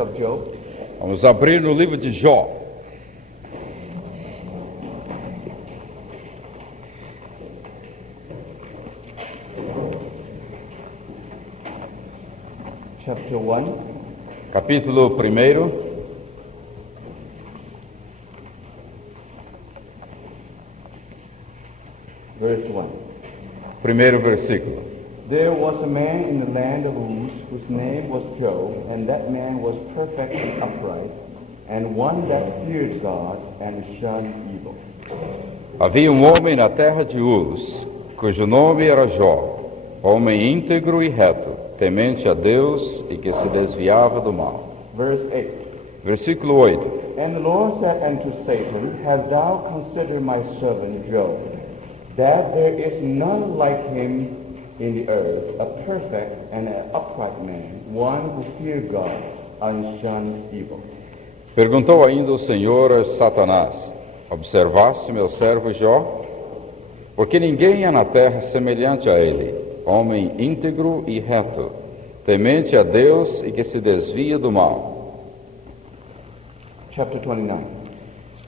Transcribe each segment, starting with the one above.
of Job. Vamos abrir no livro de Jó. Chapter 1. Capítulo 1. Verse 1. Primeiro versículo. There was a man in the land of Uz whose name was Job, and that man was perfect and upright, and one that feared God and shunned evil. Havia um homem na terra de Uz, cujo nome era Jó, homem íntegro e reto, temente a Deus e que se desviava do mal. Verse 8. Versículo 8. And the Lord said unto Satan, Hast thou considered my servant Job, that there is none like him in the earth, a perfect and an upright man, one who feared God and shunned evil. Perguntou ainda o Senhor a Satanás: Observaste meu servo Jó? Porque ninguém há na terra semelhante a ele, homem íntegro e reto, temente a Deus e que se desvia do mal. Chapter 29.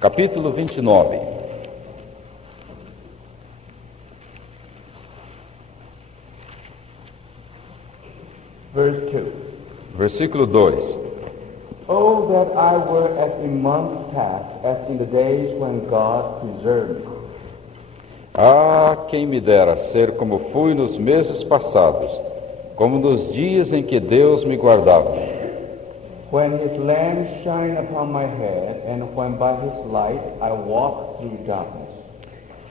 Capítulo 29. Verse 2. Versículo 2. Oh, that I were as in months past, as in the days when God preserved me. Ah, quem me dera ser como fui nos meses passados, como nos dias em que Deus me guardava. When his lamp shine upon my head, and when by his light I walk through darkness.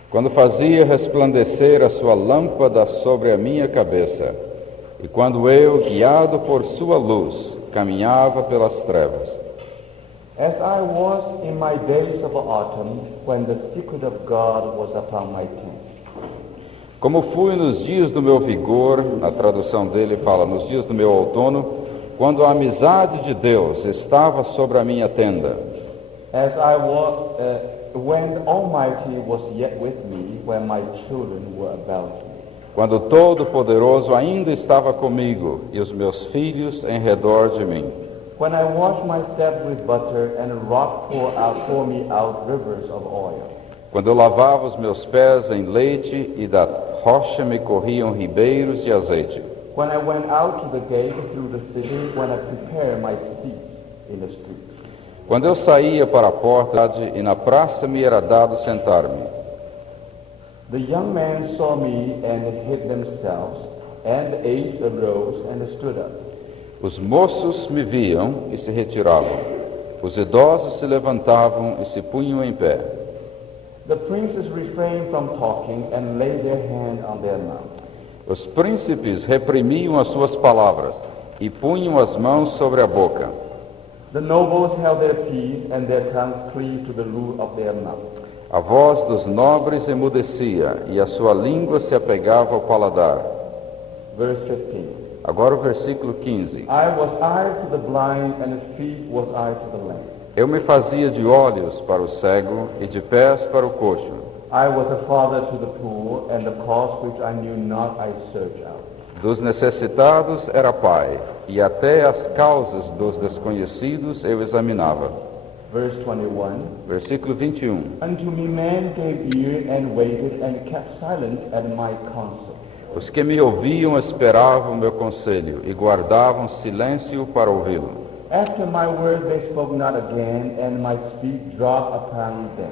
Quando fazia resplandecer a sua lâmpada sobre a minha cabeça, e quando eu, guiado por sua luz, caminhava pelas trevas. As I was in my days of autumn, when the secret of God was upon my tent. Como fui nos dias do meu vigor, na tradução dele fala, nos dias do meu outono, quando a amizade de Deus estava sobre a minha tenda. As I was, when the Almighty was yet with me, when my children were about me. Quando o Todo-Poderoso ainda estava comigo e os meus filhos em redor de mim. When I washed my steps with butter, and a rock pour me out rivers of oil. Quando eu lavava os meus pés em leite e da rocha me corriam ribeiros de azeite. When I went out to the gate through the city, when I prepared my seat in the street. Quando eu saía para a porta e na praça me era dado sentar-me. The young men saw me and hid themselves, and the aged arose and stood up. Os moços me viam e se retiravam. Os idosos se levantavam e se punham em pé. The princes refrained from talking and laid their hand on their mouth. Os príncipes reprimiam as suas palavras e punham as mãos sobre a boca. The nobles held their peace, and their tongues cleaved to the roof of their mouth. A voz dos nobres emudecia e a sua língua se apegava ao paladar. Verse 15. Agora o versículo 15. I was eye to the blind, and feet was eye to the lame. Eu me fazia de olhos para o cego e de pés para o coxo. I was a father to the poor, and the cause which I knew not I searched out. Dos necessitados era pai, e até as causas dos desconhecidos eu examinava. Verse 21. Versículo 21. Unto me man gave ear, and waited, and kept silence at my counsel. Os que me ouviam esperavam meu conselho e guardavam silêncio para ouvi-lo. After my word they spoke not again, and my speech dropped upon them.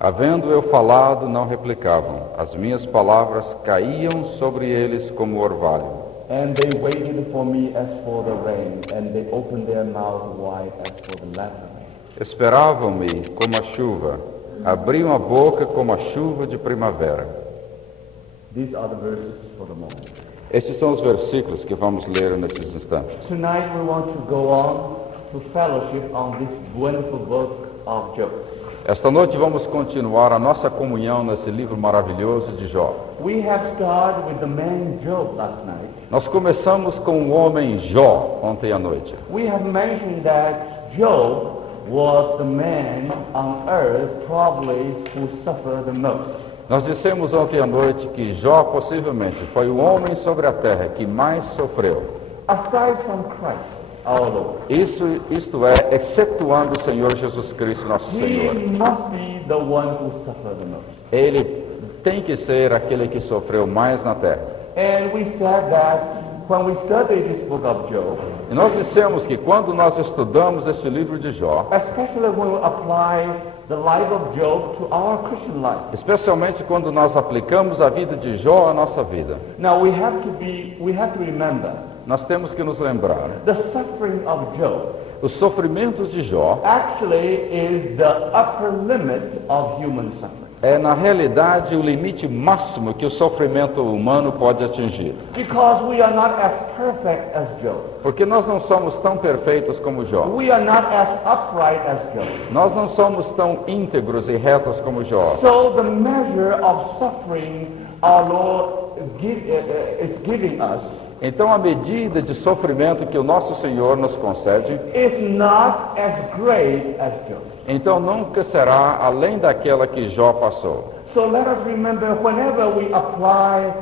Havendo eu falado, não replicavam. As minhas palavras caíam sobre eles como orvalho. And they waited for me as for the rain, and they opened their mouth wide as for the latter rain. Esperavam-me como a chuva, abriam a boca como a chuva de primavera. These are the verses for the moment. Estes são os versículos que vamos ler nesses instantes. Tonight we want to go on to fellowship on this wonderful book of Job. Esta noite vamos continuar a nossa comunhão nesse livro maravilhoso de Jó. We have started with the man Job last night. Nós começamos com o homem Jó ontem à noite. We have mentioned that Job was the man on earth probably who suffered the most. Nós dissemos ontem à noite que Jó possivelmente foi o homem sobre a terra que mais sofreu. Aside from Christ, our Lord. Isto é, excetuando o Senhor Jesus Cristo, nosso He Senhor. must be the one who suffered the most. Ele tem que ser aquele que sofreu mais na terra. And we said that when we study this book of Job, E nós dissemos que quando nós estudamos este livro de Jó, especially when we apply the life of Job to our Christian life. especialmente quando nós aplicamos a vida de Jó à nossa vida, Now we have to remember nós temos que nos lembrar, the suffering of Job os sofrimentos de Jó actually is the upper limit of human suffering. é na realidade o limite máximo que o sofrimento humano pode atingir. Because we are not as perfect as Job. Porque nós não somos tão perfeitos como Jó. We are not as upright as Job. Nós não somos tão íntegros e retos como Jó. So the measure of suffering our Lord is giving us Então a medida de sofrimento que o nosso Senhor nos concede, is not as great as Job. então nunca será além daquela que Jó passou. So let us remember whenever we apply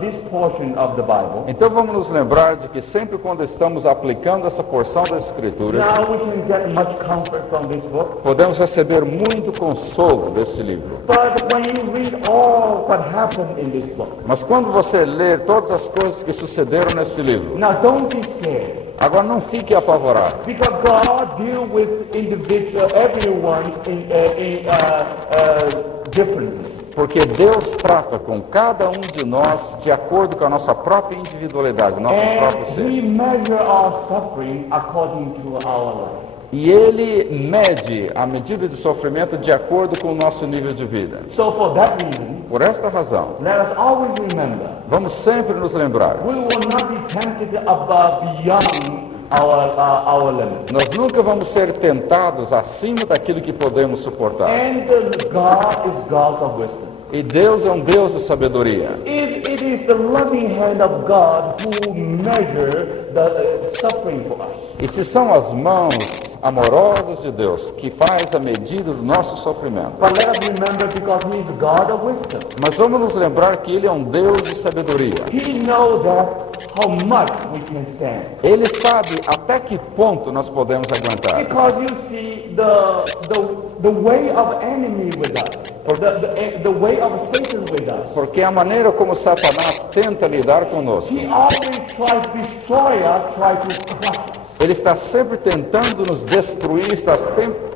this portion of the Bible, Então vamos nos lembrar de que sempre quando estamos aplicando essa porção das Escrituras, now we can get much comfort from this book. podemos receber muito consolo deste livro. But when you read all what happened in this book, Mas quando você lê todas as coisas que sucederam neste livro, now don't be scared. agora não fique apavorado, Because God deals with everyone differently. porque Deus trata com cada um de nós de acordo com a nossa própria individualidade, nosso próprio And ser. He measures our suffering according to our life. E Ele mede a medida de sofrimento de acordo com o nosso nível de vida. So for that reason, Por esta razão, let us always remember, vamos sempre nos lembrar, we will not be tempted beyond our limit. nós nunca vamos ser tentados acima daquilo que podemos suportar. And God is God of wisdom. E Deus é um Deus de sabedoria. It is the loving hand of God who measures the suffering for us. E se são as mãos amorosas de Deus que faz a medida do nosso sofrimento. But let us remember, because He is God of wisdom, Mas vamos nos lembrar que Ele é um Deus de sabedoria. He knows how much we can stand. Ele sabe até que ponto nós podemos aguentar. Because you see, the way of enemy with us, or the way of Satan with us, Porque a maneira como Satanás tenta lidar conosco, he always tries to destroy us, tries to crush us. ele está sempre tentando nos destruir, está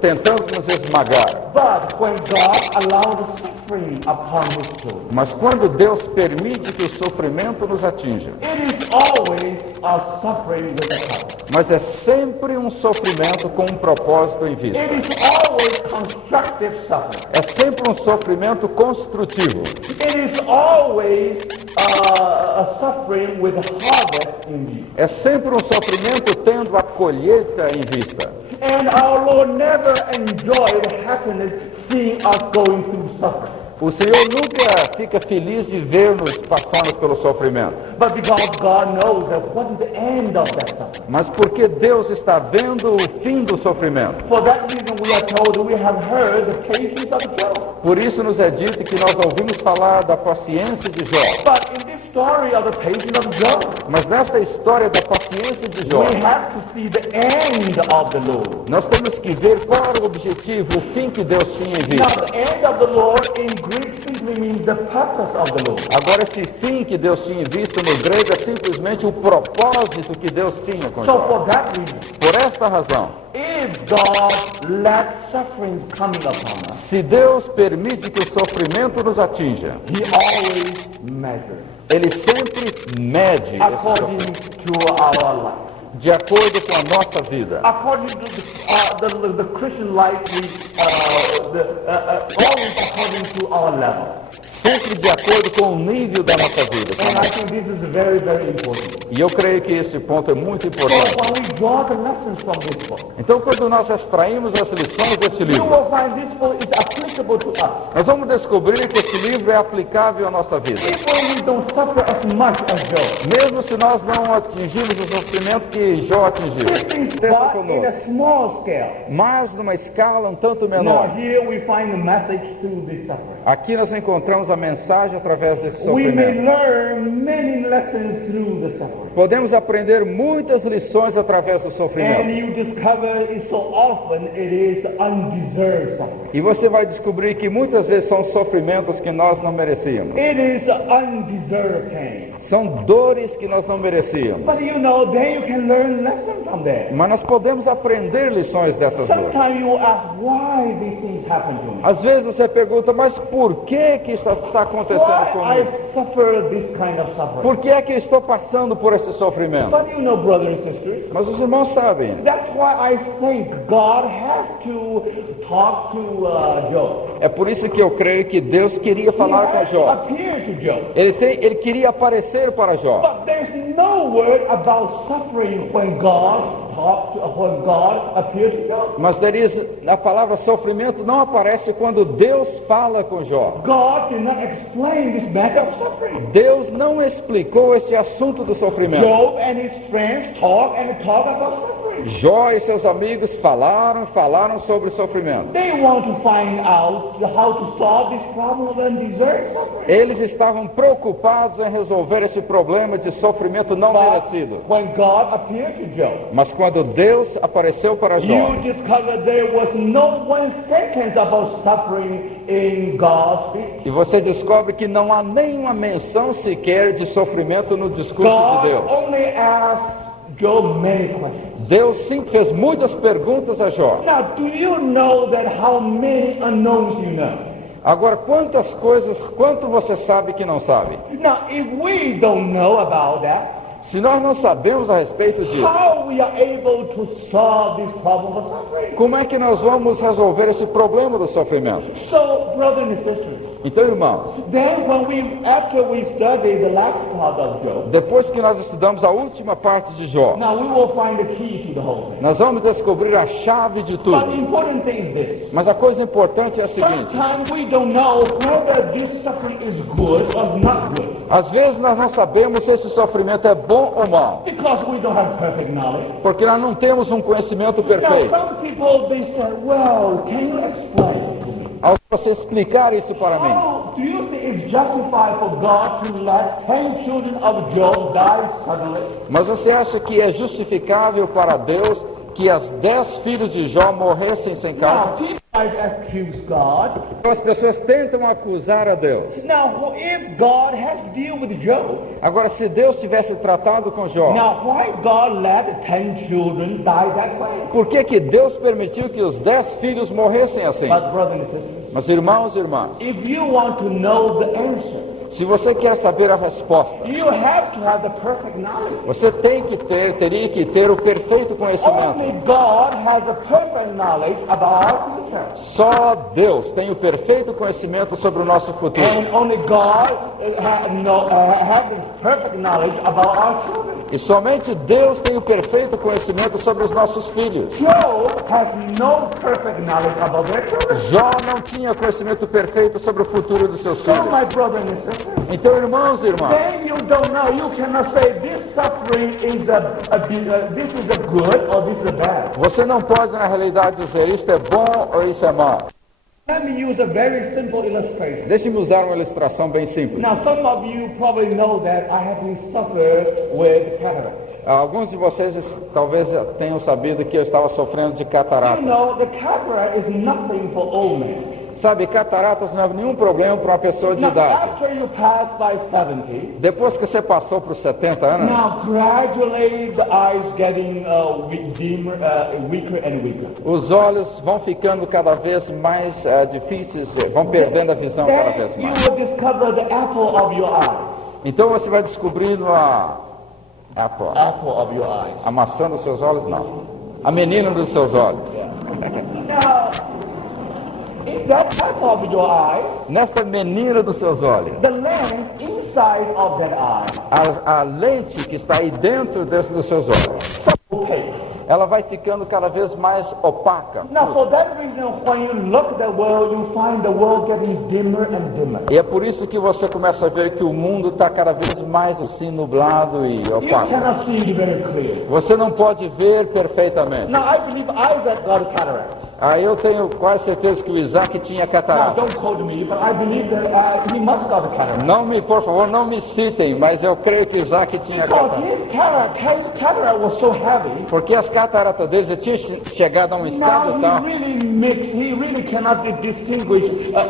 tentando nos esmagar. But when God allows the suffering upon His children, Mas quando Deus permite que o sofrimento nos atinja, it is always a suffering with a purpose. mas é sempre um sofrimento com um propósito em vista. It is always constructive suffering. É sempre um sofrimento construtivo. It is always a suffering with a harvest in view. É sempre um sofrimento tendo a colheita em vista. And our Lord never enjoyed happiness seeing us going through suffering. O Senhor nunca fica feliz de ver-nos passando pelo sofrimento. But because God knows that what is the end of that suffering. Mas porque Deus está vendo o fim do sofrimento. For that reason we are told that we have heard the patience of Job. Por isso nos é dito que nós ouvimos falar da paciência de Jó. But in this story of the patience of Job, Mas nessa história da paciência de Jó, we have to see the end of the Lord. nós temos que ver qual era o objetivo, o fim que Deus tinha em Now vista. the end of the Lord in Greek simply means the purpose of the Lord. Agora esse fim que Deus tinha em vista no grego é simplesmente o propósito que Deus tinha com So Jó. for that reason, Por esta razão, if God let suffering coming upon us, se Deus permite que o sofrimento nos atinja, He always measures Ele sempre mede esse according sofrimento to our life. de acordo com a nossa vida. According to the Christian life, always according to our level. Sempre de acordo com o nível da nossa vida. And I think this is very, very important. E eu creio que esse ponto é muito So importante. when we draw the lessons from this book, Então, quando nós extraímos as lições deste you livro, will find this book is applicable to us. nós vamos descobrir que esse livro é aplicável à nossa vida. It will we don't suffer as much as Job. Mesmo se nós não atingimos o sofrimento que Jó atingiu. This is Pensa but in a conosco. small scale. Mas numa escala um tanto Now menor. here we find the message through this suffering. Aqui nós encontramos a mensagem através desse We may sofrimento. learn many lessons through the suffering. Podemos aprender muitas lições através do And sofrimento. you discover it so often it is undeserved suffering. E você vai descobrir que muitas vezes são sofrimentos que nós não merecíamos. It is undeserved pain. São dores que nós não merecíamos. But you know, then you can learn lessons from that. Mas nós podemos aprender lições dessas dores. Sometimes you ask why these things happen to me. Às vezes você pergunta, mas por que que isso está acontecendo Why I comigo? suffer this kind of suffering. Por que é que eu estou passando por esse sofrimento? But you know, brothers and sisters, Mas os irmãos sabem. that's why I think God has to talk to Job. É por isso que eu creio que Deus queria falar He com has to Jó. appear to Job. Ele queria aparecer para Jó. But there's no word about suffering when God appears to Job. Mas a palavra sofrimento não aparece quando Deus fala com Jó. God did not explain this matter of suffering. Deus não explicou esse assunto do sofrimento. Job and his friends talk about suffering. Jó e seus amigos falaram sobre o sofrimento. They want to find out how to solve this problem of undeserved suffering. Eles estavam preocupados em resolver esse problema de sofrimento não merecido. When God appeared to Job, Mas quando Deus apareceu para Jó, you discover there was no one sentence about suffering in God's speech. e você descobre que não há nenhuma menção sequer de sofrimento no discurso de God Deus. only asked Job many questions. Deus sim fez muitas perguntas a Jó. Now, do you know that how many unknowns you know? Agora, quanto você sabe que não sabe? Now, if we don't know about that, Se nós não sabemos a respeito disso, how we are able to solve this problem of suffering? como é que nós vamos resolver esse problema do sofrimento? So, brothers and sisters, Então, irmãos, then after we study the last part of Job, depois que nós estudamos a última parte de Jó, now we will find the key to the whole thing. nós vamos descobrir a chave de But the tudo. important thing is this. Mas a coisa importante é a seguinte: Sometimes we don't know whether this suffering is good or not good. às vezes nós não sabemos se esse sofrimento é bom ou mal, Because we don't have perfect knowledge. porque nós não temos um conhecimento Now, perfeito. some people, they say, well, can you explain it to me? Ao você explicar isso para mim, How do you think it's justified for God to let 10 children of Job die suddenly? mas você acha que é justificável para Deus que as 10 filhos de Jó morressem sem causa? Now, people accuse God. As pessoas tentam acusar a Deus. Now, if God has to deal with Job, Agora, se Deus tivesse tratado com Jó, now why God let 10 children die that way? por que que Deus permitiu que os 10 filhos morressem assim? But brothers and sisters, Mas irmãos e irmãs, if you want to know the answer, se você quer saber a resposta, you have to have the perfect knowledge. você teria que ter o perfeito Only conhecimento. God has the perfect knowledge about our future. Só Deus tem o perfeito conhecimento sobre o nosso futuro. And only God has the perfect knowledge about our children. E somente Deus tem o perfeito conhecimento sobre os nossos filhos. Job has no perfect knowledge about their children. Jó não tinha conhecimento perfeito sobre o futuro dos seus So, filhos. my brother and sister, Então, irmãos e irmãs, then you don't know. You cannot say this suffering is this is a good or this is a bad. você não pode na realidade dizer isto é bom ou isso é mal. Let me use a very simple illustration. Deixe-me usar uma ilustração bem simples. Now, some of you probably know that I have been suffering with cataract. Alguns de vocês talvez tenham sabido que eu estava sofrendo de You cataratas. know, the cataract is nothing for old men. Sabe, cataratas não é nenhum problema para uma pessoa de Now, idade. after you pass by 70, Depois que você passou para os 70 anos, now gradually the eyes getting dimmer, weaker and weaker. os olhos vão ficando cada vez mais difíceis, vão perdendo a visão cada vez Then you mais. will discover the apple of your eye. Então você vai descobrindo Apple of your eyes. a maçã dos seus olhos, não. A menina dos seus olhos. Now, in that apple of your eye, Nesta menina dos seus olhos, the lens inside of that eye a lente que está aí dentro dos seus olhos is opaque. ela vai ficando cada vez mais opaca. Now, for that reason, when you look at the world, you find the world getting dimmer and dimmer. E é por isso que você começa a ver que o mundo está cada vez mais assim nublado e You opaco. cannot see it very clear. Você não pode ver perfeitamente. Now, I believe Isaac got a cataract. Aí eu tenho quase certeza que o Isaac tinha Now, catarata. don't quote me, but I believe that he must got a cataract. Por favor, não me citem, mas eu creio que o Isaac tinha Because catarata. his cataract was so heavy. Porque as cataratas dele já tinham chegado a um estado Now tal. he really cannot distinguish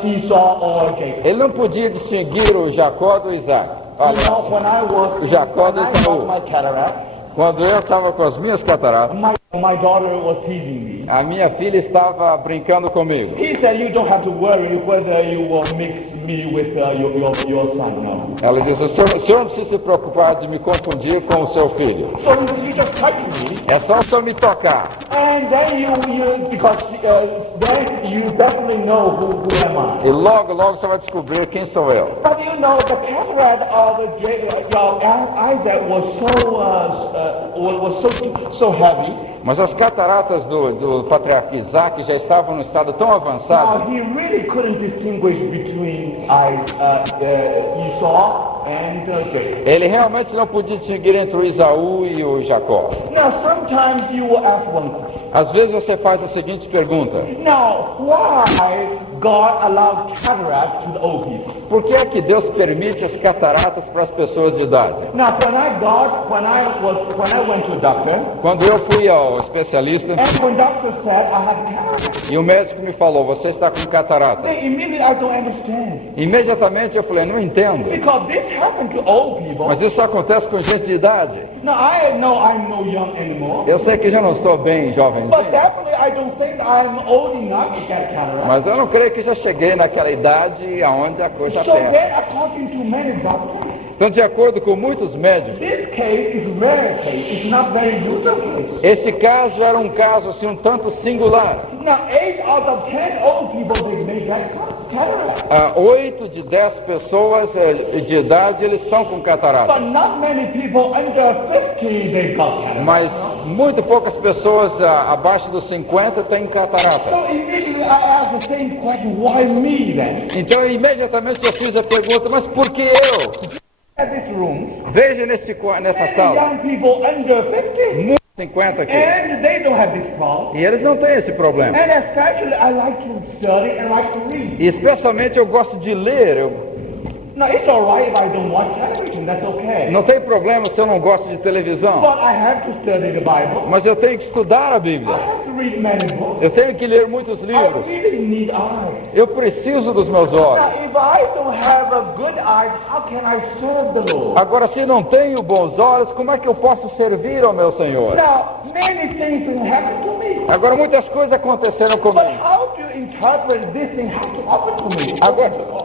Esau or Jacob. Ele não podia distinguir o Jacó do Isaac. You Olha, know, when I was Jacó when de I Saul. got my cataract, quando eu estava com as minhas cataratas, my daughter was teasing me. a minha filha estava brincando comigo. He said, "You don't have to worry whether you will mix me with your son." No. Ela disse, o senhor não precisa se preocupar de me confundir com o seu filho. So you just touch me, É só o senhor me tocar. and then because then you definitely know who am I. E logo você vai descobrir quem sou eu. But you know, the cataract of Isaac was so heavy. Mas as cataratas do patriarca Isaac já estavam no estado tão avançado. Now he really couldn't distinguish between Esau and Jacob. Ele realmente não podia distinguir entre o Isaú e o Jacó. Now sometimes you will ask one question. Às vezes você faz a seguinte pergunta: Now why God allowed cataract to the old people? por que é que Deus permite as cataratas para as pessoas de idade? Now when I went to a doctor, Quando eu fui ao especialista and when doctor said I had cataract, e o médico me falou, você está com catarata. then immediately I don't understand. Imediatamente eu falei, não entendo. Because this happened to old people. Mas isso acontece com gente de idade. Now I know I'm no young anymore. Eu sei que já não sou bem jovenzinho, But definitely I don't think I'm old enough to get cataract. mas eu não creio que já cheguei naquela idade aonde a coisa So aperta. then according to many doctors, Então, de acordo com muitos médicos, this case is rare case. It's not very usual case. esse caso era um caso assim um tanto singular. Now 8 out of 10 old people they may get cataract. 8 de 10 pessoas de idade eles estão com catarata, But not many people under 50 they got cataract. mas muito poucas pessoas abaixo dos 50 têm catarata. So immediately I asked the same question, why me then? Então, imediatamente eu fiz a pergunta, mas por que eu? At this room, Veja nessa many sala, young people under 50, muitos 50 aqui, and they don't have this problem. e eles não têm esse problema. And especially I like to study and like to read. E especialmente eu gosto de ler. Now it's all right if I don't watch television, that's okay. Não tem problema se eu não gosto de televisão, But I have to study the Bible. mas eu tenho que estudar a Bíblia. I have to read many books. Eu tenho que ler muitos I livros. really need eyes. Eu preciso dos meus olhos. Now if I don't have a good eye, how can I serve the Lord? Agora, se não tenho bons olhos, como é que eu posso servir ao meu Senhor? Now many things can happen to me. Agora, muitas coisas aconteceram But comigo. how do you interpret this thing happen to me?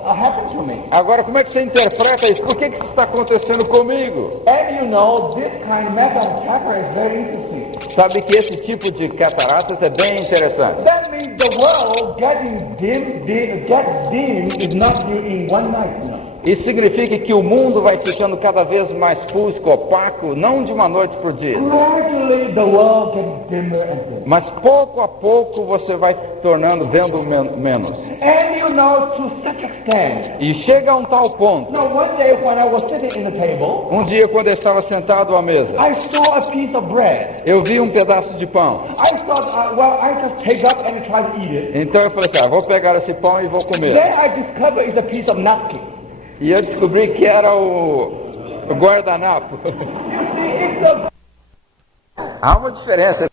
Happen to me. Agora, como é que você interpreta isso? Por que isso está acontecendo comigo? And you know, this kind of method of cataract is very interesting. Sabe que esse tipo de cataratas é bem interessante. That means the world getting dim is not due in one night, no. Isso significa que o mundo vai ficando cada vez mais fusco, opaco, não de uma noite para o dia. Gradually the world gets dimmer and dimmer. Mas pouco a pouco você vai vendo menos. And you know, to such extent. E chega a um tal ponto. Now one day when I was sitting in the table, Um dia, quando eu estava sentado à mesa, I saw a piece of bread. eu vi um pedaço de pão. I thought, I just take up and try to eat it. Então eu falei assim, vou pegar esse pão e vou comer. Then I discovered it's a piece of napkin. E eu descobri que era o guardanapo. You see, it's a Há uma diferença.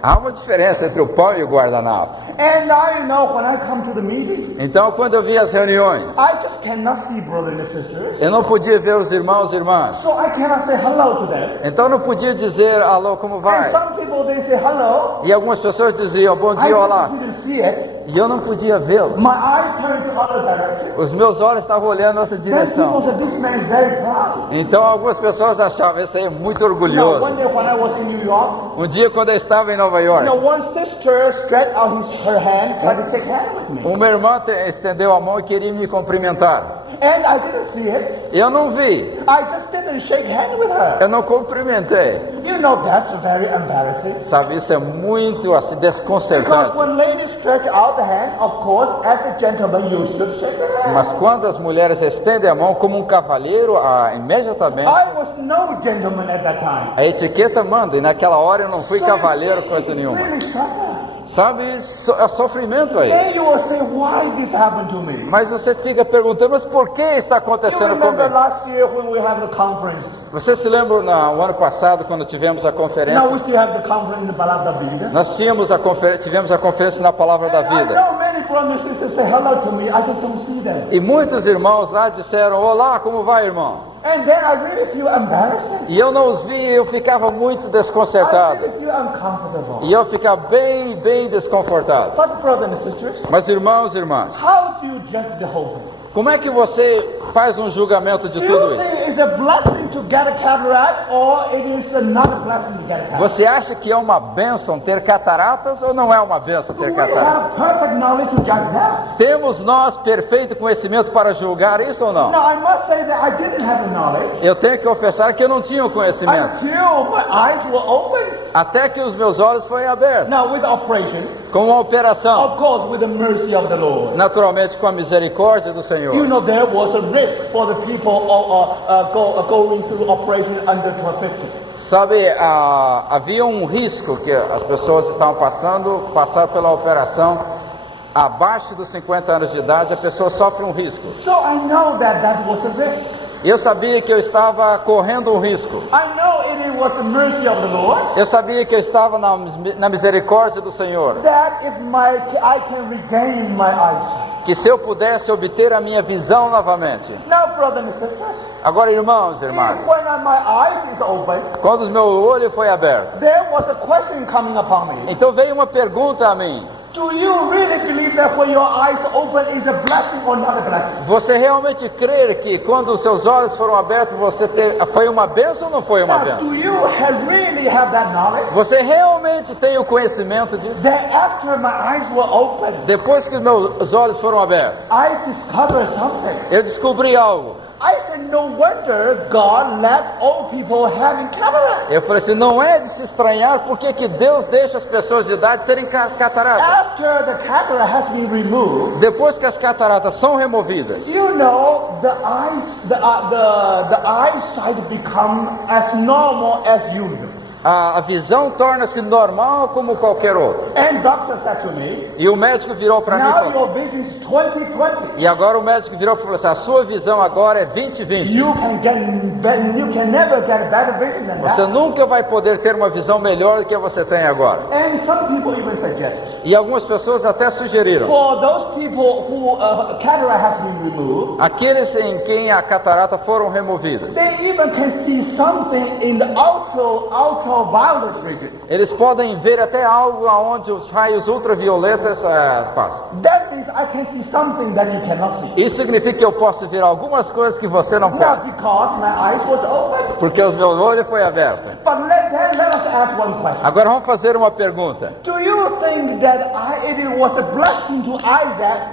Há uma diferença entre o pão e o guardanapo. And now you know, when I come to the meeting, Então, quando eu vi as reuniões, I just cannot see brothers and sisters. eu não podia ver os irmãos e irmãs. So I cannot say hello to them. Então, eu não podia dizer, alô, como And vai? some people, they say hello. E algumas pessoas diziam, bom I dia, just olá. didn't see it. E eu não podia vê-lo. My eyes turned to other direction. Os meus olhos estavam olhando em outra Then people direção. said, this man is very proud. Então, algumas pessoas achavam, esse aí é muito Now, orgulhoso. one day when I was in New York, Um dia, quando eu estava em Nova York, one sister stretched out her hand, tried to shake hands with me. uma irmã estendeu a mão e queria me cumprimentar. And I didn't see it. Eu não vi, I just didn't shake hands with her. eu não cumprimentei. You know that's very embarrassing. Sabe, isso é muito assim Because desconcertante. when ladies stretch out the hand, of course, as a gentleman, you should shake her hand. Mas quando as mulheres estendem a mão como um cavalheiro, imediatamente I was no gentleman at that time. a etiqueta manda, e naquela hora eu não fui cavalheiro, coisa nenhuma. Really suffer. Sabe, é sofrimento aí. Then you will say, why this happened to me? Mas você fica perguntando, mas por que está You acontecendo remember comigo? last year when we had the conference? Você se lembra no ano passado, quando tivemos a Now we conferência? still have the conference in the Palavra da Vida. Nós tivemos a conferência na Palavra da I Vida. know many brothers and sisters say hello to me. I just don't see them. E muitos irmãos lá disseram, olá, como vai, irmão? And then I really feel embarrassed. E eu não os vi, eu ficava muito I desconcertado. really feel uncomfortable. E eu ficava bem desconfortável. But brothers and sisters, Mas irmãos e irmãs, how do you judge the whole thing? como é que você faz um julgamento de Do tudo you isso? think it's a blessing to get a cataract or it is not a blessing to get a cataract? Você acha que é uma bênção ter cataratas ou não é uma bênção Do ter we cataratas? have perfect knowledge to judge that? Temos nós perfeito conhecimento para julgar isso ou não? Now I must say that I didn't have the knowledge Eu tenho que confessar que eu não tinha o conhecimento, until my eyes were open. até que os meus olhos foram abertos. Now with the operation, Com uma operação, of course with the mercy of the Lord. naturalmente com a misericórdia do You Senhor. know there was a risk for the people going through operation under 50. Sabe, havia um risco que as pessoas estavam passar pela operação abaixo dos 50 anos de idade, a pessoa sofre um risco. So I know that was a risk. Eu sabia que eu estava correndo um risco. I know it was the mercy of the Lord Eu sabia que eu estava na misericórdia do Senhor. that if I can regain my eyesight. Que se eu pudesse obter a minha visão novamente. Now, brothers and sisters, Agora, irmãos e irmãs, when my eyes is open, quando o meu olho foi aberto, there was a question coming upon me. então veio uma pergunta a mim. Do you really believe that when your eyes open is a blessing or not a blessing? Você realmente crê que quando os seus olhos foram abertos, foi uma bênção ou não foi uma Now, bênção? do you really have that knowledge? Você realmente tem o conhecimento disso? That after my eyes were open, Depois que meus olhos foram abertos, I discovered something. eu descobri algo. I said, no wonder God let old people having cataract. Eu falei assim, não é de se estranhar porque que Deus deixa as pessoas de idade terem catarata. After the cataract has been removed, Depois que as cataratas são removidas, you know the eyesight become as normal as usual. a visão torna-se normal como qualquer outra. And doctor said to me, E o médico virou para mim e now falou, your vision is 20/20. e agora o médico virou e falou assim, a sua visão agora é 20/20. You can never get better vision than Você that. nunca vai poder ter uma visão melhor do que você tem agora. And some people even suggest, E algumas pessoas até sugeriram, for those people who cataract has been removed, aqueles em quem a catarata foram removidas, they even can see something in the ultraviolet region. eles podem ver até algo aonde os raios ultravioletas passam. That means I can see something that you cannot see. Isso significa que eu posso ver algumas coisas que você não Not pode, because my eyes was open. porque o meu olho foi aberto. But let us ask one question. Agora vamos fazer uma pergunta. Do you think that if it was a blessing to Isaac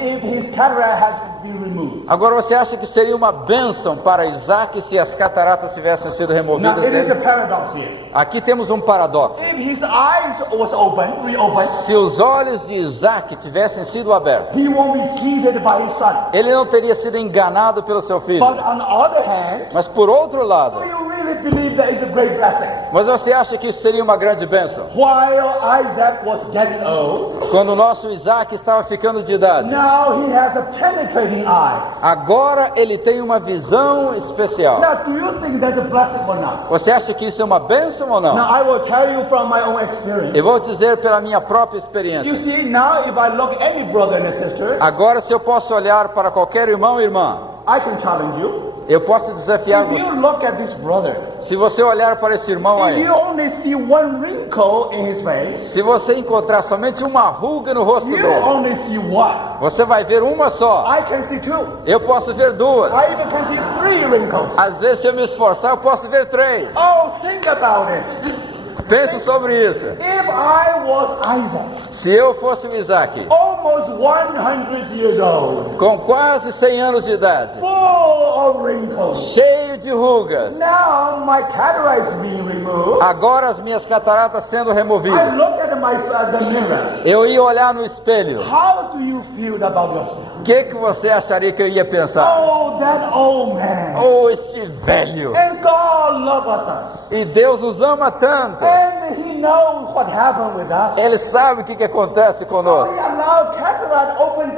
if his cataract has been removed? Agora você acha que seria uma bênção para Isaac se as cataratas tivessem sido Now removidas it is a dele? paradox here. Aqui temos um paradoxo. If his eyes was reopened, Se os olhos de Isaac tivessem sido abertos, he won't be cheated by his son. ele não teria sido enganado pelo seu filho. But on the other hand, Mas por outro lado, do you really believe that is a great blessing? mas você acha que isso seria uma grande bênção? While Isaac was getting old, Quando o nosso Isaac estava ficando de idade, now he has a penetrating eye. agora ele tem uma visão especial. Now, do you think that's a blessing or not? Você acha que isso é uma bênção ou não? Now, I will tell you from my own experience. Eu vou dizer pela minha própria You experiência. see, now if I look any brother and sister, Agora, se eu posso olhar para qualquer irmão e irmã, I can challenge you. eu posso desafiar If você. you look at this brother, Se você olhar para esse irmão if aí, you only see one wrinkle in his face, se você encontrar somente uma ruga no rosto you dele, only see one. você vai ver uma só. I can see two. Eu posso ver duas. I even can see three wrinkles. Às vezes, se eu me esforçar, eu posso ver três. Oh, think about it. Pense sobre isso. If I was Isaac, Se eu fosse o Isaac, all almost 100 years old, com quase 100 anos de idade, full of wrinkles. cheio de rugas. Now my cataract is being removed. Agora as minhas cataratas sendo I removidas. look at the mirror. Eu ia olhar no espelho. How do you feel about yourself? O que você acharia que eu ia pensar? Oh, that old man. Oh, este velho! And God loves us. E Deus nos ama tanto. And He knows what happened with us. Ele sabe o que acontece So conosco. He allowed cataract happen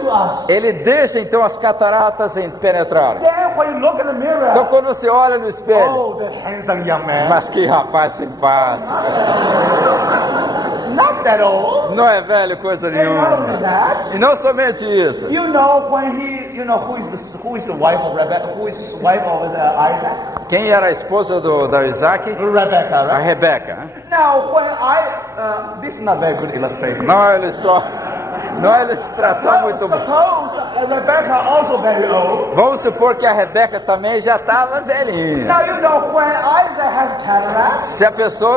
to us. Ele deixa então as cataratas penetrarem. Then when you look at the mirror, Então quando você olha no espelho, oh, that handsome young man. mas que rapaz simpático. Not that old. Não é velho coisa And not only nenhuma. that, E não somente isso. you know when who is the wife of Rebecca? Who is the wife of Isaac? Quem era a esposa do Isaac? Rebecca, A right? Rebeca. Né? Now when this is not very good illustration. Não é ilustração muito boa. Suppose Rebecca also very old. Vamos supor que a Rebeca também já estava velhinha. Now you know when Isaac has cataract.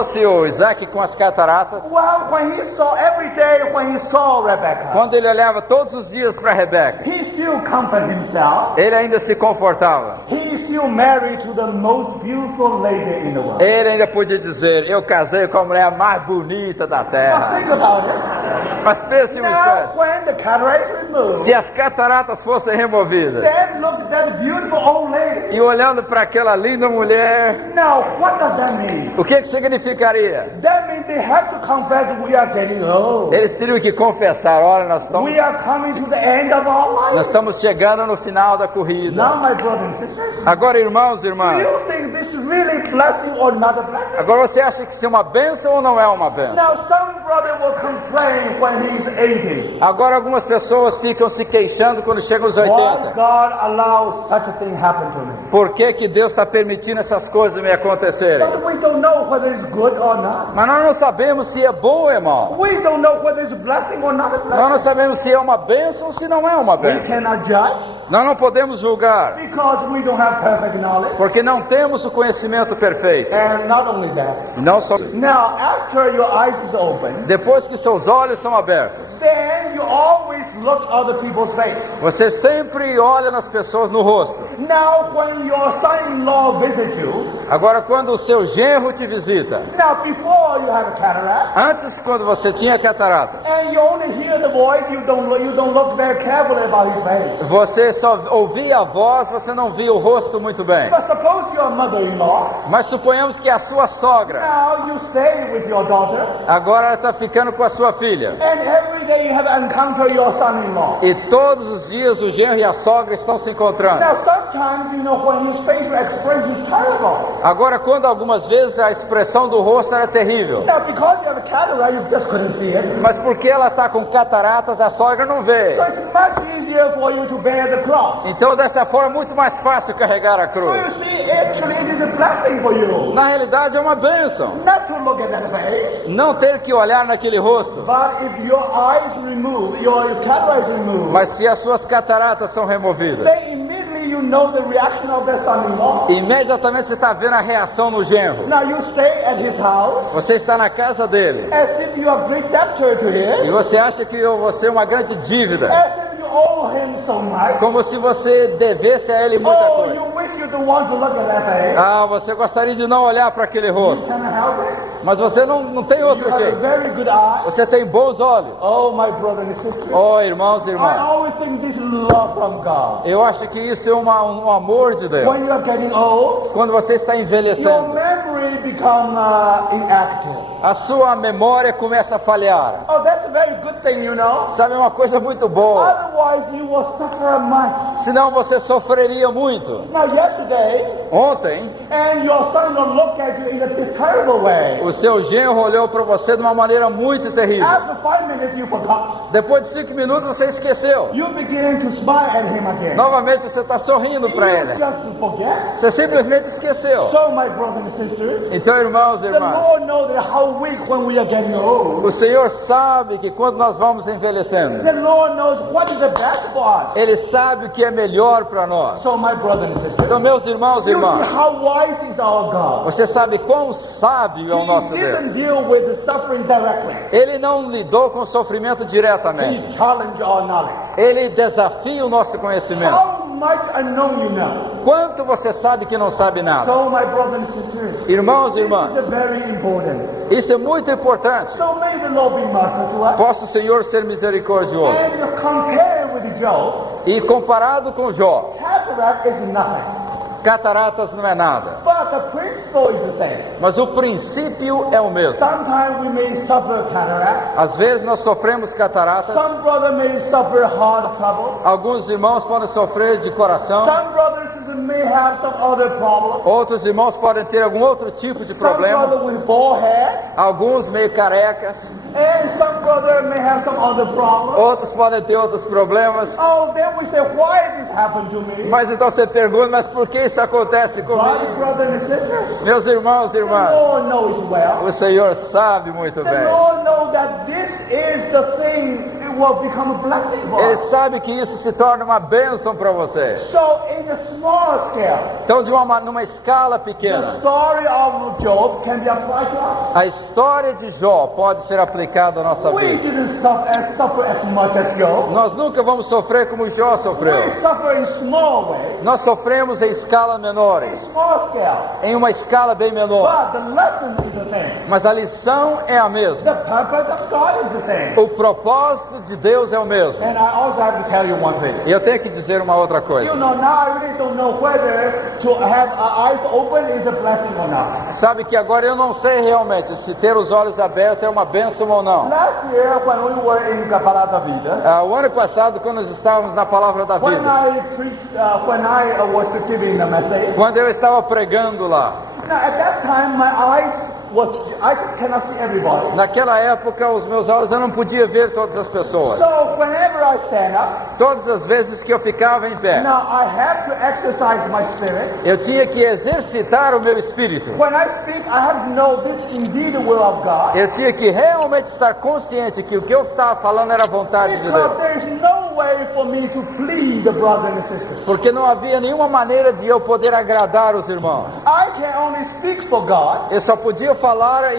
Se o Isaac com as cataratas, Well, when he saw every day when he saw Rebecca, quando ele olhava todos os dias para Rebeca, he still comforted himself. ele ainda se confortava. He is still married to the most beautiful lady in the world. Ele ainda podia dizer: eu casei com a mulher mais bonita da Now terra. think about it. Mas pense um Now instante, when the cataract is removed, se as cataratas fossem removidas, then look at that beautiful old lady. e olhando para aquela linda mulher, Now what does that mean? o que significaria? That means they have to confess we are getting old. Eles teriam que confessar: olha, We are coming to the end of our life. nós estamos chegando no final da corrida. Now, my brothers and sisters, Agora, irmãos e do irmãs, you think this is really blessing or not a blessing? agora você acha que isso é uma bênção ou não é uma bênção? Now, some brother will complain when he's 80. Agora algumas pessoas ficam se queixando quando chegam aos Why 80. God allows such a thing happen to me? Por que Deus está permitindo essas coisas me acontecerem? But we don't know whether it's good or not. Mas nós não sabemos se é bom ou é mal. We don't know whether it's a blessing or not a Nós não blessing. sabemos se é uma bênção ou se não é uma We bênção. cannot judge Nós não podemos julgar, because we don't have perfect knowledge. porque não temos o conhecimento perfeito. And not only that, Não só now after your eyes is open, depois que seus olhos são abertos, then you always look other people's face. você sempre olha nas pessoas no rosto. Now when your son-in-law visits you, Agora, quando o seu genro te visita, now before you have a cataract, antes quando você tinha cataratas, and you only hear the voice, you don't look very carefully about his face. você só ouvia a voz, você não via o rosto muito bem. But suppose your mother-in-law, Mas suponhamos que a sua sogra now you stay with your daughter, agora está ficando com a sua filha. and every day you have encounter your son-in-law. E todos os dias o genro e a sogra estão se encontrando. Now sometimes, when his facial expression is terrible. Agora, quando algumas vezes a expressão do rosto era terrível, Now because you have a cataract, you just couldn't see it. mas porque ela está com cataratas, a sogra não vê. So it's much easier for you to bear the cross. Então, dessa forma, é muito mais fácil carregar a So cruz. you see, actually it is a blessing for you. Na realidade, é uma bênção Not to look at that face, não ter que olhar naquele rosto. but if your eyes remove, your cataract is removed, Mas se as suas cataratas são removidas, then immediately you know the reaction of the son-in-law. imediatamente você está vendo a reação no genro. Now you stay at his house Você está na casa dele as if you are great debtor to e him, você acha que você é uma grande dívida, as if you owe him so much. como se você devesse a ele muita Oh, coisa. you wish you don't want to look at that face. Ah, você gostaria de não olhar para aquele rosto, Can I help it? mas você não tem You outro have a jeito. very good eye. Você tem bons olhos. Oh, my brother and sister. Oh, irmãos e I irmãs, always think this is love from God. eu acho que isso é um amor de Deus. When you are getting old, Quando você está your envelhecendo, memory become inactive. a sua memória começa a falhar. Oh, that's a very good thing, you know. Sabe, é uma coisa muito boa. Otherwise, you will suffer much. Senão você sofreria muito. Now, yesterday, Ontem, and your son will look at you in a terrible way. o seu genro olhou para você de uma maneira muito terrível. After 5 minutes, you forgot. Depois de 5 minutos você esqueceu. You begin to smile at him again. Novamente você está sorrindo para You ele. just forget. Você simplesmente esqueceu. So, my brother and sisters, Então, irmãos e the irmãs, Lord knows that how weak when we are getting old. o Senhor sabe que quando nós vamos envelhecendo, The Lord knows what is the best for us. Ele sabe o que é melhor para nós. So, my brother and sister, Então, meus irmãos e you see irmãs, how wise is our God? Você sabe quão sábio é o He nosso Deus. didn't deal with the suffering directly. Ele não lidou com o sofrimento diretamente. He challenged our knowledge. Ele desafia o nosso conhecimento. How much I know you know? Quanto você sabe que não sabe nada? So, my brothers and sisters, Irmãos e this irmãs, is very important. isso é muito importante. So may the Lord be merciful to us. Possa o Senhor ser misericordioso. And you compare with Job, E comparado com Jó, cataract is nothing. cataratas não é nada. But the principle is the same. Mas o princípio é o mesmo. Sometimes we may suffer cataract. Às vezes nós sofremos cataratas. Some brother may suffer heart trouble. Alguns irmãos podem sofrer de coração. Some brothers and sisters may have some other problem. Outros irmãos podem ter algum outro tipo de Some problema. brother with bald head. Alguns meio carecas. And some brother may have some other problem. Outros podem ter outros problemas. Oh, then we say, why this happened to me? Mas então você pergunta, mas por que isso acontece Right, comigo? brothers and sisters? Meus irmãos e The irmãs, Lord knows well. o Senhor sabe muito The bem. Lord knows that this is the thing, it will become a blessing for Ele us. sabe que isso se torna uma bênção para você. So in a small scale, Então, numa escala pequena, the story of Job can be applied to us. a história de Jó pode ser aplicada à nossa We vida. didn't suffer as much as Job. Nós nunca vamos sofrer como Jó sofreu. We suffer in small way, Nós sofremos em escala menores, small scale. em uma escala bem menor. But the lesson is the same. Mas a lição é a mesma. The purpose of God is the same. O propósito de Deus é o mesmo. And I also have to tell you one thing. E eu tenho que dizer uma outra You coisa. know, now I really don't know whether to have our eyes open is a blessing or not. Sabe que agora eu não sei realmente se ter os olhos abertos é uma bênção ou não. Last year, when we were in Kapala da Vida, O ano passado, quando nós estávamos na Palavra da when Vida, I preached, when I was giving the message, quando eu estava pregando lá, now at that time my eyes I just cannot see everybody. naquela época os meus olhos eu não podia ver todas as pessoas. So whenever I stand up, Todas as vezes que eu ficava em pé, now I have to exercise my spirit. eu tinha que exercitar o meu espírito. When I speak, I have to know this indeed the will of God. Eu tinha que realmente estar consciente que o que eu estava falando era a vontade de Because Deus. there is no way for me to please the brothers and sisters. Porque não havia nenhuma maneira de eu poder agradar os irmãos. I can only speak for God. Eu só podia falar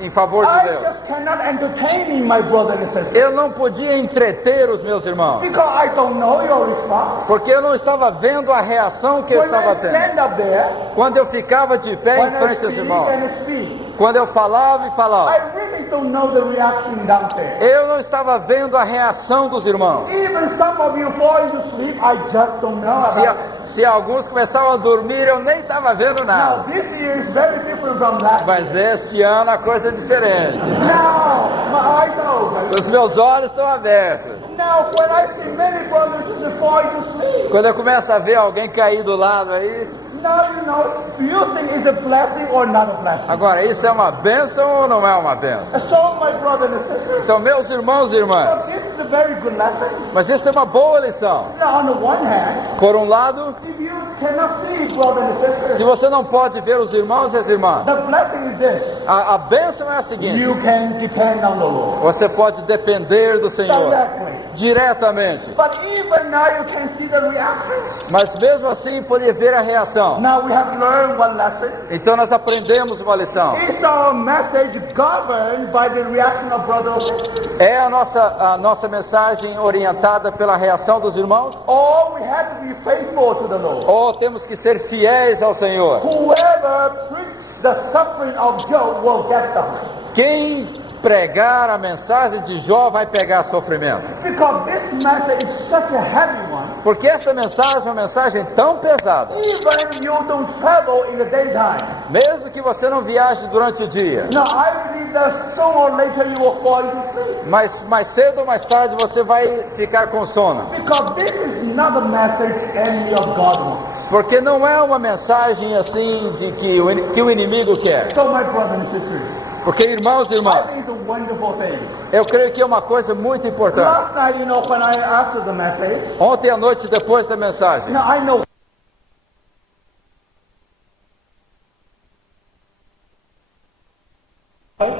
em favor de I Deus. just cannot entertain my brothers and sisters. Eu não podia entreter os meus irmãos. Because I don't know your response. Porque eu não estava vendo a reação que eu When estava I tendo. stand up there, Quando eu ficava de pé when em I frente aos speak irmãos. and speak, Quando eu falava e falava. I really don't know the reaction downstairs. Eu não estava vendo a reação dos irmãos. Even some of you fall into sleep, I just don't know about it. Se alguns começavam a dormir, eu nem estava vendo Now, nada. this year is very different from last year. Mas este ano a coisa é diferente. Now, my eyes are open. Os meus olhos estão abertos. Now, when I see many brothers and sisters fall into sleep, Quando eu começo a ver alguém cair do lado aí, now you know, do you think it's a blessing or not a blessing? agora isso é uma bênção ou não é uma bênção? So, my brothers and sisters, Então, meus irmãos e irmãs, this is a very good lesson. mas isso é uma boa lição. Now, on the one hand, Por um lado, if you cannot see brothers and sisters, se você não pode ver os irmãos e as irmãs, the blessing is this. a bênção é a seguinte: You can depend on the Lord você pode depender do Senhor directly. diretamente. But even now you can see the reactions. Mas mesmo assim poder ver a reação. Now we have learned one lesson. Então nós aprendemos uma lição. Is our message governed by the reaction of brothers or sisters? É a nossa mensagem orientada pela reação dos irmãos? Or we have to be faithful to the Lord? Ou temos que ser fiéis ao Senhor? Whoever preaches the suffering of Job will get suffering. Quem pregar a mensagem de Jó vai pegar sofrimento. Because this message is such a heavy one. Porque essa mensagem é uma mensagem tão pesada. Even you don't travel in the daytime. Mesmo que você não viaje durante o dia. Now I believe that sooner or later you will fall into sleep. Mas mais cedo ou mais tarde você vai ficar com sono. Because this is not a message any of God wants. Porque não é uma mensagem assim de que o inimigo quer. So my brothers and sisters, Porque irmãos e I irmãs, think it's a wonderful thing. eu creio que é uma coisa muito importante. Last night, you know, when I after the message, Ontem à noite, depois da mensagem, now I know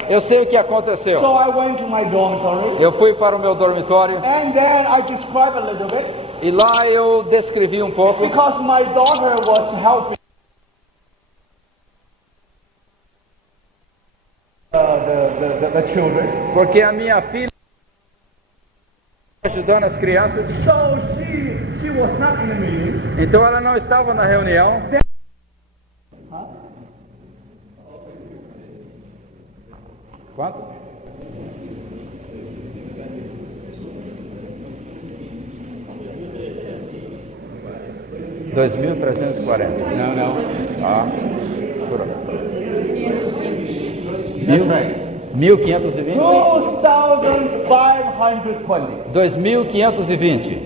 eu sei o que aconteceu. so I went to my dormitory Eu fui para o meu dormitório and then I described a little bit e lá eu descrevi um pouco, because my daughter was helping the children. Porque a minha filha ajudando as crianças, So she was not in the meeting. então ela não estava na reunião. Quanto? 2.340. No. Ah, por aí. That's right. 1.520? 2,520. 2.520.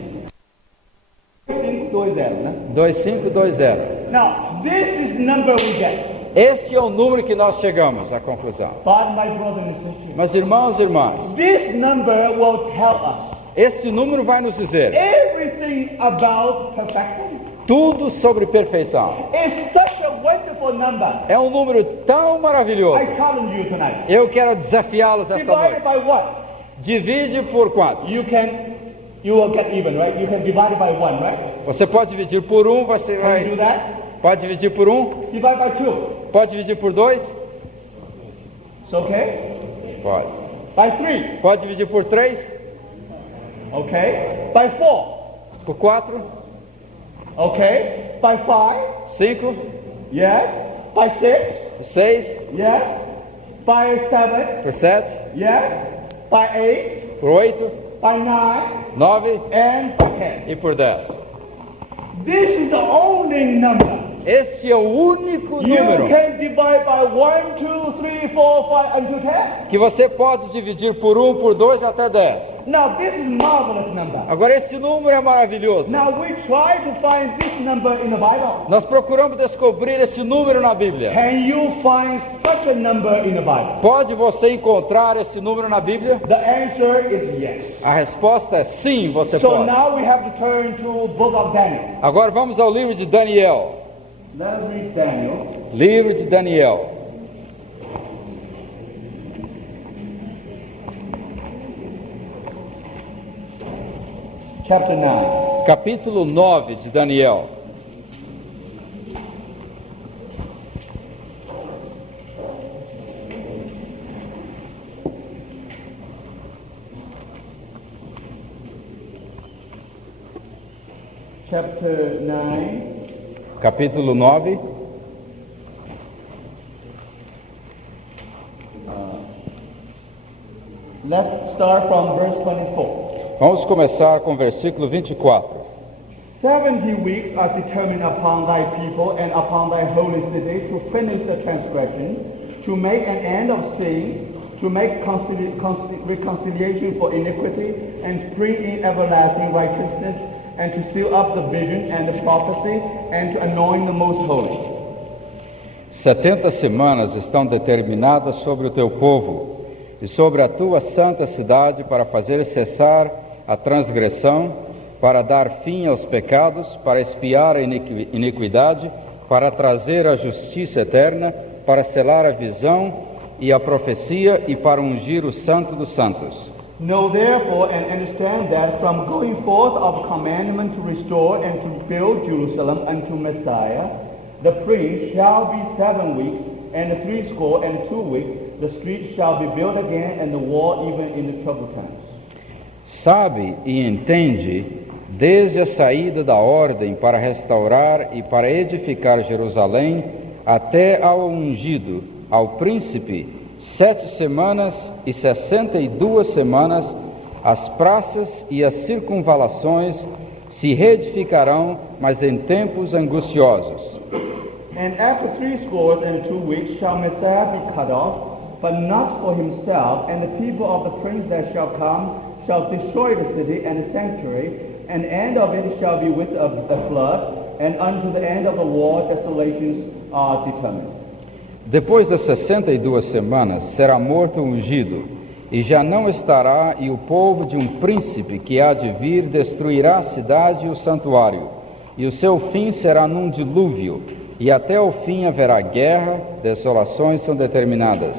520, né? 2520. Now, this is the number we get. Esse é o número que nós chegamos à conclusão. But my brother and sister, Mas irmãos e irmãs, this number will tell us esse número vai nos dizer everything about perfection. tudo sobre perfeição. It's such a wonderful number. É um número tão maravilhoso. I challenge you tonight. Eu quero desafiá-los esta Divided noite. by what? Divide por quanto? You will get even, right? You can divide it by 1, right? Você pode dividir por 1, você Can you do vai... that? Pode dividir por 1, Divide by 2. pode dividir por 2, It's okay? pode. By 3. Pode dividir por 3, Okay? By 4. por 4, Okay? By 5. 5, Yes. By 6. por 6, Yes. By 7. por 7, Yes. By 8. por 8, By 9. 9 And by 10. e por 10. This is the only number. Esse é o único You número can divide by 1, 2, 3, 4, 5 until 10. que você pode dividir por 1, por 2 até 10. Now this is marvelous number. Agora esse número é maravilhoso. Now we try to find this number in the Bible. Nós procuramos descobrir esse número na Bíblia. Can you find such a number in the Bible? Pode você encontrar esse número na Bíblia? The answer is yes. A resposta é sim, você So pode. now we have to turn to book of Daniel. Agora vamos ao livro de Daniel. Let's read Daniel. Livro de Daniel. Chapter 9. Capítulo 9 de Daniel. Chapter 9. Capítulo 9. Let's start from verse 24. Vamos começar com o versículo 24. 70 weeks are determined upon thy people and upon thy holy city to finish the transgression, to make an end of sin, to make reconciliation for iniquity, and spring in everlasting righteousness, and to seal up the vision and the prophecy, and to anoint the most holy. 70 semanas estão determinadas sobre o teu povo e sobre a tua santa cidade para fazer cessar a transgressão, para dar fim aos pecados, para expiar a iniquidade, para trazer a justiça eterna, para selar a visão e a profecia e para ungir o santo dos santos. Know therefore and understand that from going forth of commandment to restore and to build Jerusalem unto Messiah, the prince shall be 7 weeks, and 62 weeks, the street shall be built again, and the wall even in the troubled times. Sabe e entende, desde a saída da ordem para restaurar e para edificar Jerusalém, até ao ungido, ao príncipe, 7 semanas e 62 semanas, as praças e as circunvalações se reedificarão, mas em tempos angustiosos. And after 62 weeks shall Messiah be cut off, but not for himself, and the people of the prince that shall come shall destroy the city and the sanctuary, and the end of it shall be with a flood, and unto the end of the war desolations are determined. Depois das 62 semanas será morto o ungido, e já não estará, e o povo de um príncipe que há de vir destruirá a cidade e o santuário, e o seu fim será num dilúvio, e até o fim haverá guerra, desolações são determinadas.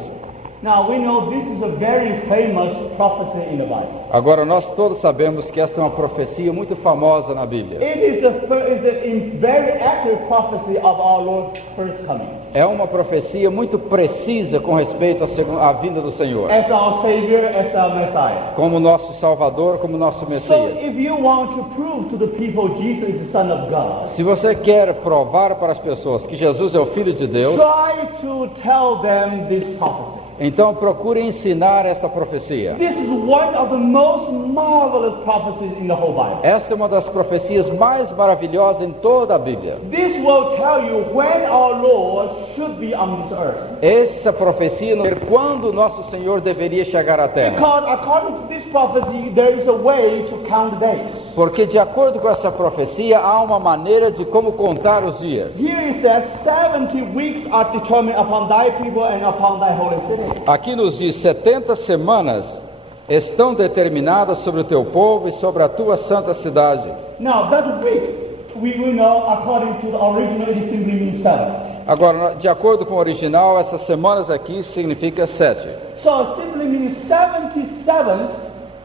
Now we know this is a very famous prophecy in the Bible. Agora, nós todos sabemos que esta é uma profecia muito famosa na Bíblia. It is a very accurate prophecy of our Lord's first coming. É uma profecia muito precisa com respeito à vinda do Senhor, As our Savior, as our Messiah. como nosso Salvador, como nosso So Messias. if you want to prove to the people Jesus is the Son of God, Se você quer provar para as pessoas que Jesus é o Filho de Deus, try to tell them this prophecy. então procure ensinar essa profecia. This is one of the most marvelous prophecies in the whole Bible. Essa é uma das profecias mais maravilhosas em toda a Bíblia. This will tell you when our Lord should be on this earth. Essa profecia nos diz quando nosso Senhor deveria chegar à Terra. Because according to this prophecy, there is a way to count the days. Porque de acordo com essa profecia, há uma maneira de como contar os dias. Here it says, 70 weeks are determined upon thy people and upon thy holy city. Aqui nos diz, 70 semanas estão determinadas sobre o teu povo e sobre a tua santa cidade. Now, that week, we know, according to the original, it simply means 7. Agora, de acordo com o original, essas semanas aqui significa 7. So it simply means 77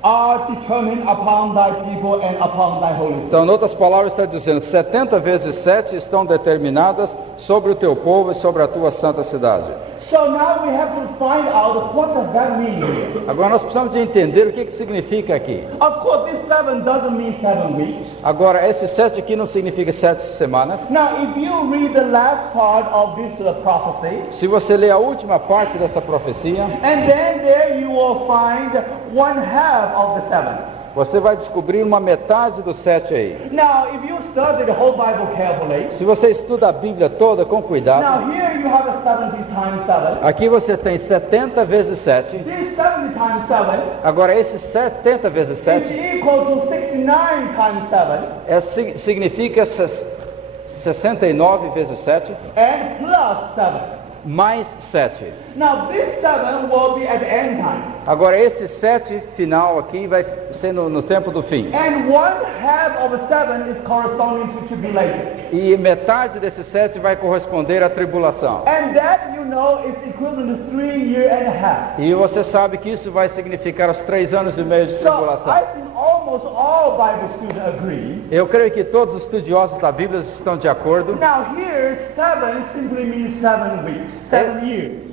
are determined upon thy people and upon thy holy city. Então, em outras palavras, está dizendo, 70 vezes 7 estão determinadas sobre o teu povo e sobre a tua santa cidade. So now we have to find out what does that mean here. Agora, nós precisamos de entender o que significa aqui. Of course, this 7 doesn't mean 7 weeks. Agora, esse 7 aqui não significa 7 semanas. Now, if you read the last part of this prophecy, Se você ler a última parte dessa profecia, and then there you will find 1/2 of the 7. você vai descobrir uma metade do 7 aí. Now, if you study the whole Bible carefully, Se você estuda a Bíblia toda com cuidado, now here you have a 70 times 7. aqui você tem 70 vezes 7. This 70 times 7 Agora, esse 70 vezes is 7 equal to 69 times 7 significa 69 vezes 7 and plus 7. mais 7. Now, this 7 will be at the end time. Agora, esse 7 final aqui vai ser no tempo do fim. And 1/2 of the 7 is corresponding to tribulation. E metade desse 7 vai corresponder à tribulação. And that, you know, is equivalent to 3 years and a half. E você sabe que isso vai significar os 3 anos e meio de So, tribulação. I think almost all Bible students agree. Eu creio que todos os estudiosos da Bíblia estão de acordo. Now, here, 7 simply means 7 weeks, 7 years.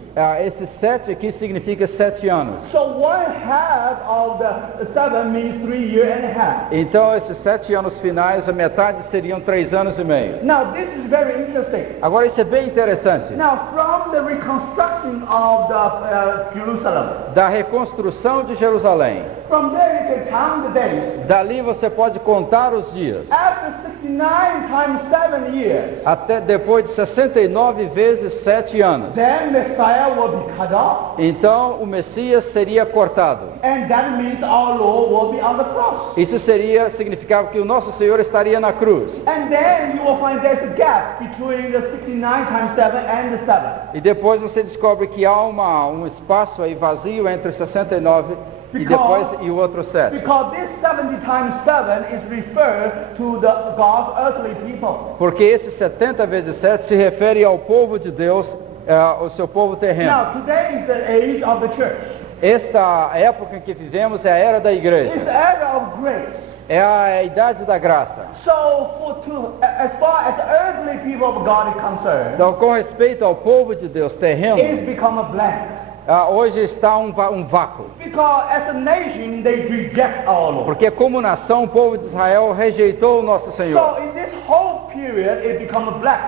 Esse 7 aqui significa 7 anos. So 1/2 of the 7 means 3 years and a half. Então, esses 7 anos finais, a metade seriam 3 anos e meio. Now, this is very interesting. Agora, isso é bem interessante. Now, from the reconstruction of the Jerusalem, Da reconstrução de Jerusalém, from there you can count the days. dali você pode contar os dias. After 69 times 7 years, Até depois de 69 vezes 7 anos. then Messiah will be cut off. Então, o Messias seria cortado. And that means our Lord will be on the cross. Isso significava que o nosso Senhor estaria na cruz. And then you will find there's a gap between the 69 times 7 and the 7. E depois você descobre que há um espaço aí vazio entre 69 e o outro 7. Because this 70 times 7 is referred to God's earthly people. Porque esse 70 vezes 7 se refere ao povo de Deus, ao seu povo terreno. Now, today is the age of the church. Esta época em que vivemos é a era da igreja. It's the era of grace. É a idade da graça. So, as far as the earthly people of God is concerned, Então, com respeito ao povo de Deus terreno, it's become a blank. hoje está um vácuo. Because as a nation, they reject our Lord. Porque como nação, o povo de Israel rejeitou o nosso Senhor. So, in this whole period, it becomes blank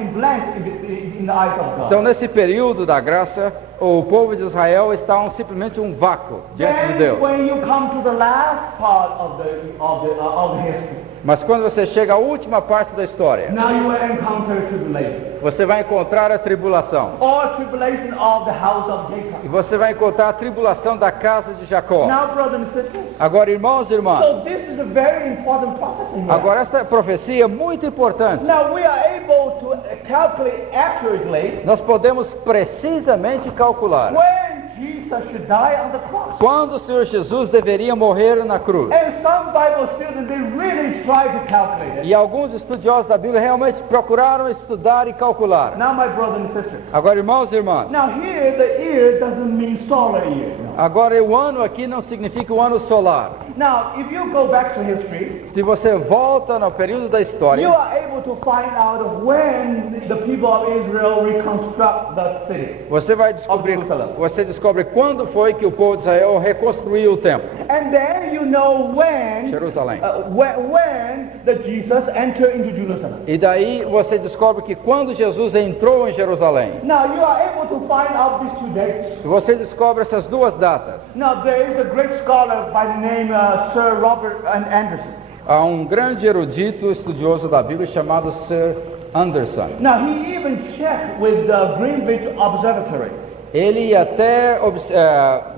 in the eyes of God. Então, nesse período da graça, o povo de Israel está simplesmente um vácuo diante de Then, Deus. when you come to the last part of the history, Mas quando você chega à última parte da história, now you will encounter tribulation. você vai encontrar a tribulação. Or tribulation of the house of Jacob. E você vai encontrar a tribulação da casa de Jacó. Now, brothers and sisters, Agora, irmãos e irmãs, so this is a very important prophecy here. agora esta profecia é muito importante. Now, we are able to calculate accurately Nós podemos precisamente calcular when Jesus should die on the cross. Quando o Senhor Jesus deveria morrer na cruz? And some Bible students, they really try to calculate it. E alguns estudiosos da Bíblia realmente procuraram estudar e calcular. Now, my brother and sister. Agora, irmãos e irmãs, Now, here the year doesn't mean solar year. No. agora o ano aqui não significa o ano solar. Now, if you go back to history, Se você volta no período da you história, are able to find out when the people of Israel reconstruct that city. você vai descobrir, Jerusalém. você descobre quando foi que o povo de Israel reconstruiu o templo. And then you know when, Jerusalém. when the Jesus entered into Jerusalem. E daí você descobre que quando Jesus entrou em Jerusalém, Now, you are able to find out these two dates. você descobre essas duas datas. Now, there is a great scholar by the name Sir Robert Anderson. Há um grande erudito estudioso da Bíblia chamado Sir Anderson. Now, he even checked with the Greenwich Observatory. Ele até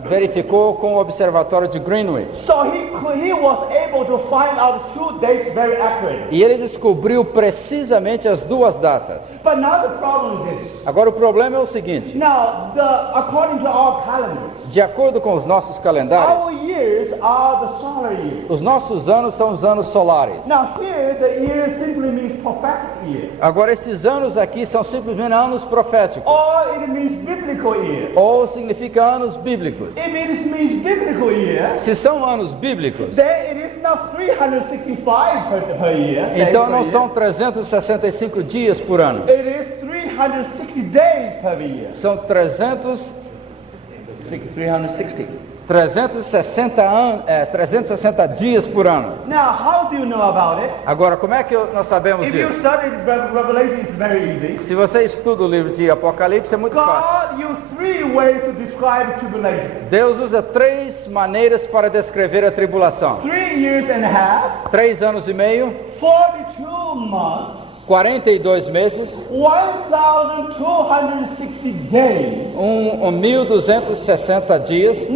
verificou com o observatório de Greenwich. So he was able to find out two dates very accurately. E ele descobriu precisamente as duas datas. But now the problem is this. Agora o problema é o seguinte: Now, according to our calendars, de acordo com os nossos calendários, our years are the solar years. os nossos anos são os anos solares. Now, here the year simply means prophetic year, Agora esses anos aqui são simplesmente anos proféticos, or it means biblical year. ou significa anos bíblicos. If it means biblical year, Se são anos bíblicos, then it is not 365 per year. days então per não year. são 365 dias por ano. It is 360 days per year. São 360 dias por ano. Now, how do you know about it? Agora, como é que nós sabemos If you disso? study Revelation, it's very easy. Se você estuda o livro de Apocalipse, é muito fácil. God used three ways to describe tribulation. Deus usa três maneiras para descrever a tribulação: 3 years and a half, 3 anos e meio, 42 months, 42 meses, 1,260 days. 1.260 dias.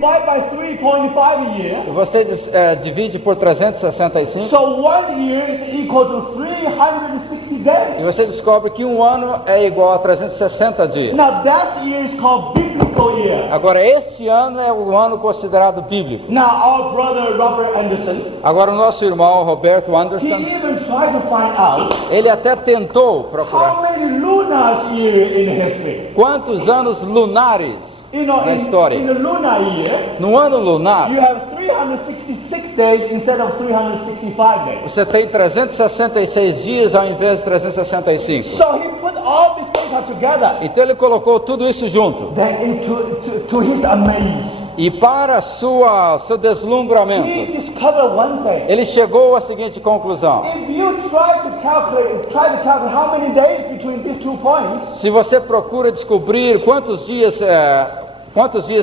Divide by 3.5 a year. Você divide por 365 So 1 year is equal to 360 e days. você descobre que um ano é igual a 360 dias. Now that year is called biblical year. Agora, este ano é o ano considerado bíblico. Now our brother Robert Anderson, Agora, o nosso irmão Roberto he Anderson, even tried to find out ele até tentou procurar how many lunars year in history. quantos anos lunares You know, na história. in the lunar year, No ano lunar, you have 366 days instead of 365 days. você tem 366 dias ao invés de 365. So he put all this data together. Então ele colocou tudo isso junto. Then to his amaze, E para seu deslumbramento, he discovered one thing. ele chegou à seguinte conclusão: If you try to calculate how many days between these 2 points, se você procura descobrir quantos dias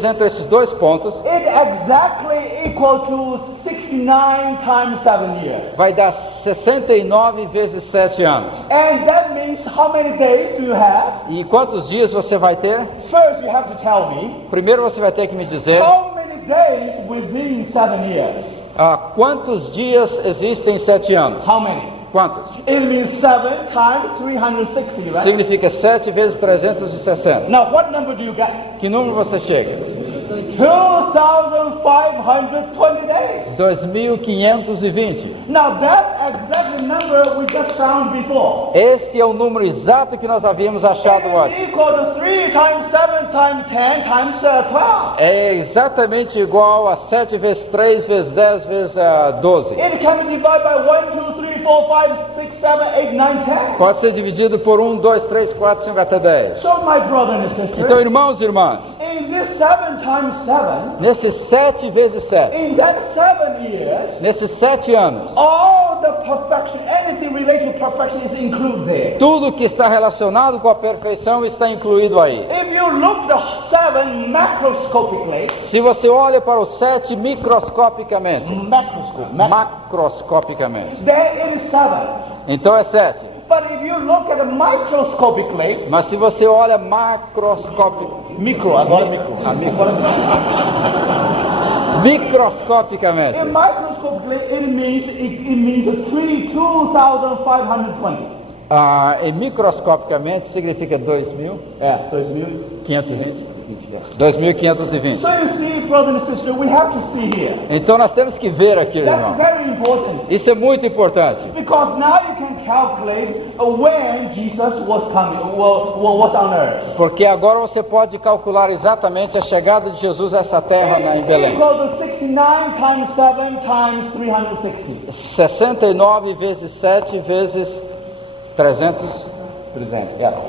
entre esses dois pontos, it exactly equal to 69 times 7 years. vai dar 69 vezes 7 anos. And that means how many days do you have? E quantos dias você vai ter? First, you have to tell me Primeiro você vai ter que me dizer how many days within 7 years. quantos dias existem em 7 anos. How many? Quantos? It means 7 times 360, right? Significa 7 vezes 360. Now, what number do you get? Que número você chega? 2,520 days. 2520. Now, that's exactly the number we just found before. Esse é o número exato que nós havíamos achado It antes. is equal to 3 times 7 times 10 times 12. É exatamente igual a 7 vezes 3 vezes 10 vezes 12. It can be divided by 1, 2, 3, 4, 5, 6, 7, 8, 9, 10. Pode ser dividido por 1, 2, 3, 4, 5 até 10. So, my brother and sister, Então, irmãos e irmãs, in this 7 times 7, nesses 7 vezes 7, in that 7 years, nesses 7 anos, all the perfection, anything related to perfection is included there. tudo que está relacionado com a perfeição está incluído aí. If you look the 7 macroscopically, Se você olha para o 7 microscopicamente, macroscopicamente, then it is 7. então é 7. But if you look at it microscopically, Mas se você olha macroscopicamente, microscopicamente, microscopically it means 2,520. e microscopicamente significa 2.520. Yeah. 2520. So you see, brother and sister, we have to see here. Então nós temos que ver aqui, That's irmão. very important. Isso é muito importante. Because now you can calculate when Jesus was coming, was on earth. Porque agora você pode calcular exatamente a chegada de Jesus a essa terra em Belém. Equal to 69 times 7 times 360. 69 vezes 7 vezes 300,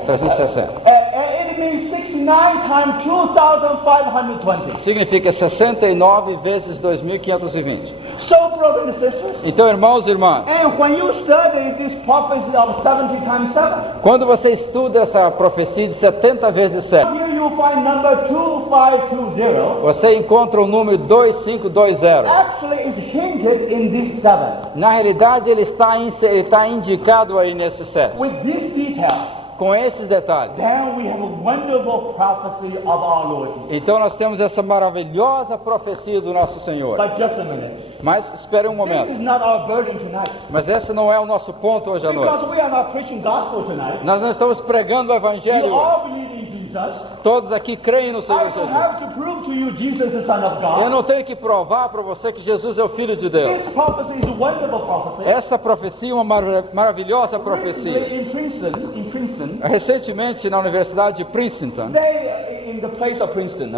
360. It means 69 times 2,520. Significa 69 vezes 2520. So, brothers and sisters, Então, irmãos e irmãs, and when you study this prophecy of 70 times 7, quando você estuda essa profecia de 70 vezes 7, here you find number 2520. você encontra o número 2520. Actually, is hinted in this 7. Na realidade, ele está indicado aí nesse 7. With this detail, Com esses detalhes. then we have a wonderful prophecy of our Lord Jesus. Então nós temos essa maravilhosa profecia do nosso Senhor. But just a minute. Mas espere um This momento. is not our burden tonight. Mas esse não é o nosso ponto hoje à noite. Because we are not preaching gospel tonight. Nós não estamos pregando o You Evangelho. all believe in Jesus. Todos aqui creem no Senhor I don't Jesus. have to prove to you Jesus is the Son of Eu God. não tenho que provar para você que Jesus é o Filho de Deus. This prophecy is a wonderful prophecy. Essa profecia é uma maravilhosa profecia. In Princeton, Recentemente, na Universidade de Princeton, they, in the place of Princeton,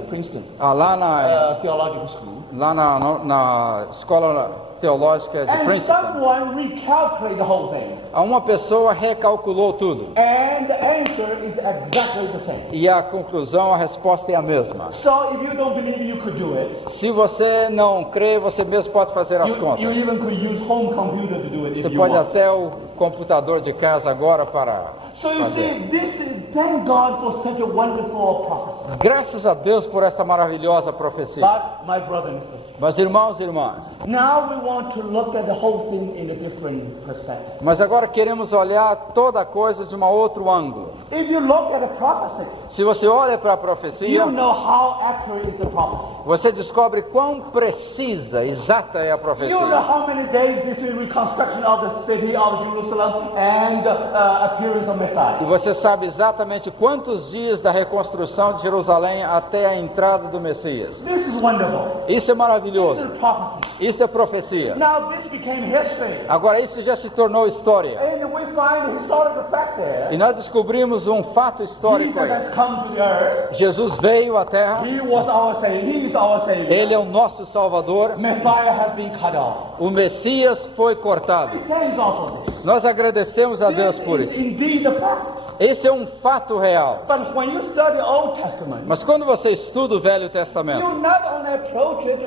lá theological school, na escola teológica de and Princeton, someone recalculated the whole thing. uma pessoa recalculou tudo. And the answer is exactly the same. E a conclusão, a resposta é a mesma. So if you don't believe you could do it, Se você não crê, você mesmo pode fazer as you contas. even could use home computer to do it Você if you pode want. até o computador de casa agora para So you fazer. see, thank God for such a wonderful prophecy. Graças a Deus por essa maravilhosa profecia. But, my brother and sister, Mas irmãos e irmãs, now we want to look at the whole thing in a different perspective. mas agora queremos olhar toda a coisa de um outro ângulo. If you look at the prophecy, Se você olha para a profecia, you know how accurate is the prophecy. você descobre quão precisa, exata é a You know profecia. how many days between reconstruction of the city of Jerusalem and appearance of E Messiah. você sabe exatamente quantos dias da reconstrução de Jerusalém até a entrada do Messias. This is wonderful. Isso é This maravilhoso. is prophecy. Isso é profecia. Now this became history. Agora isso já se tornou história. And we find a historical fact there. E nós descobrimos um fato histórico Jesus aí. has come to the earth. Jesus veio à terra. He was our Savior. He is our Savior. Ele é o nosso Salvador. Messiah has been cut off. O Messias foi cortado. Thank God for this. Nós agradecemos a Deus por This is isso. indeed a fact. Esse é um fato real. But when you study the Old Testament, Mas quando você estuda o Velho you Testamento, not only approach it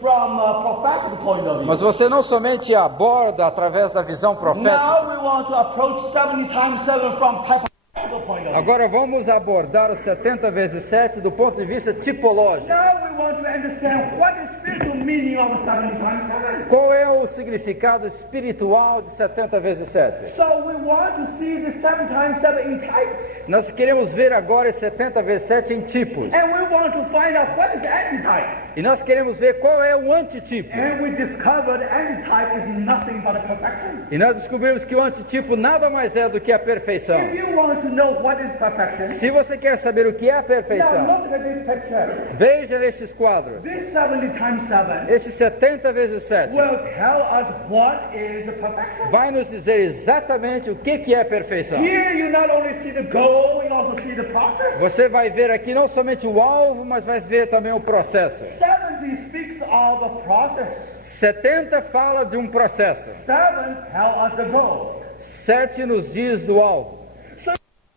from a prophetic point of view. mas você não somente aborda através da visão profética. Now we want to approach 70 times 7 from typological point of view. Agora vamos abordar os 70 vezes 7 do ponto de vista tipológico. Now we want to understand what is spiritual meaning of 70 times 7. Qual é o significado espiritual de 70 vezes 7? So we want to see the 7 times 7 in types. Nós queremos ver agora esse 70 vezes 7 em tipos. And we want to find out what is antitype. E nós queremos ver qual é o antitipo. And we discovered antitype is nothing but a perfection. E nós descobrimos que o antitipo nada mais é do que a perfeição. If you want to know what is perfection, Se você quer saber o que é a now perfeição, look at this picture. veja nesses quadros. This 70 times 7 Esse 70 vezes 7 will tell us what is the perfection. vai nos dizer exatamente o que é perfeição. Here you not only see the goal, you also see the process. Você vai ver aqui não somente o alvo, mas vai ver também o processo. 70 speaks of a process. 70 fala de um processo. 7 tell us the goal. 7 nos diz do alvo.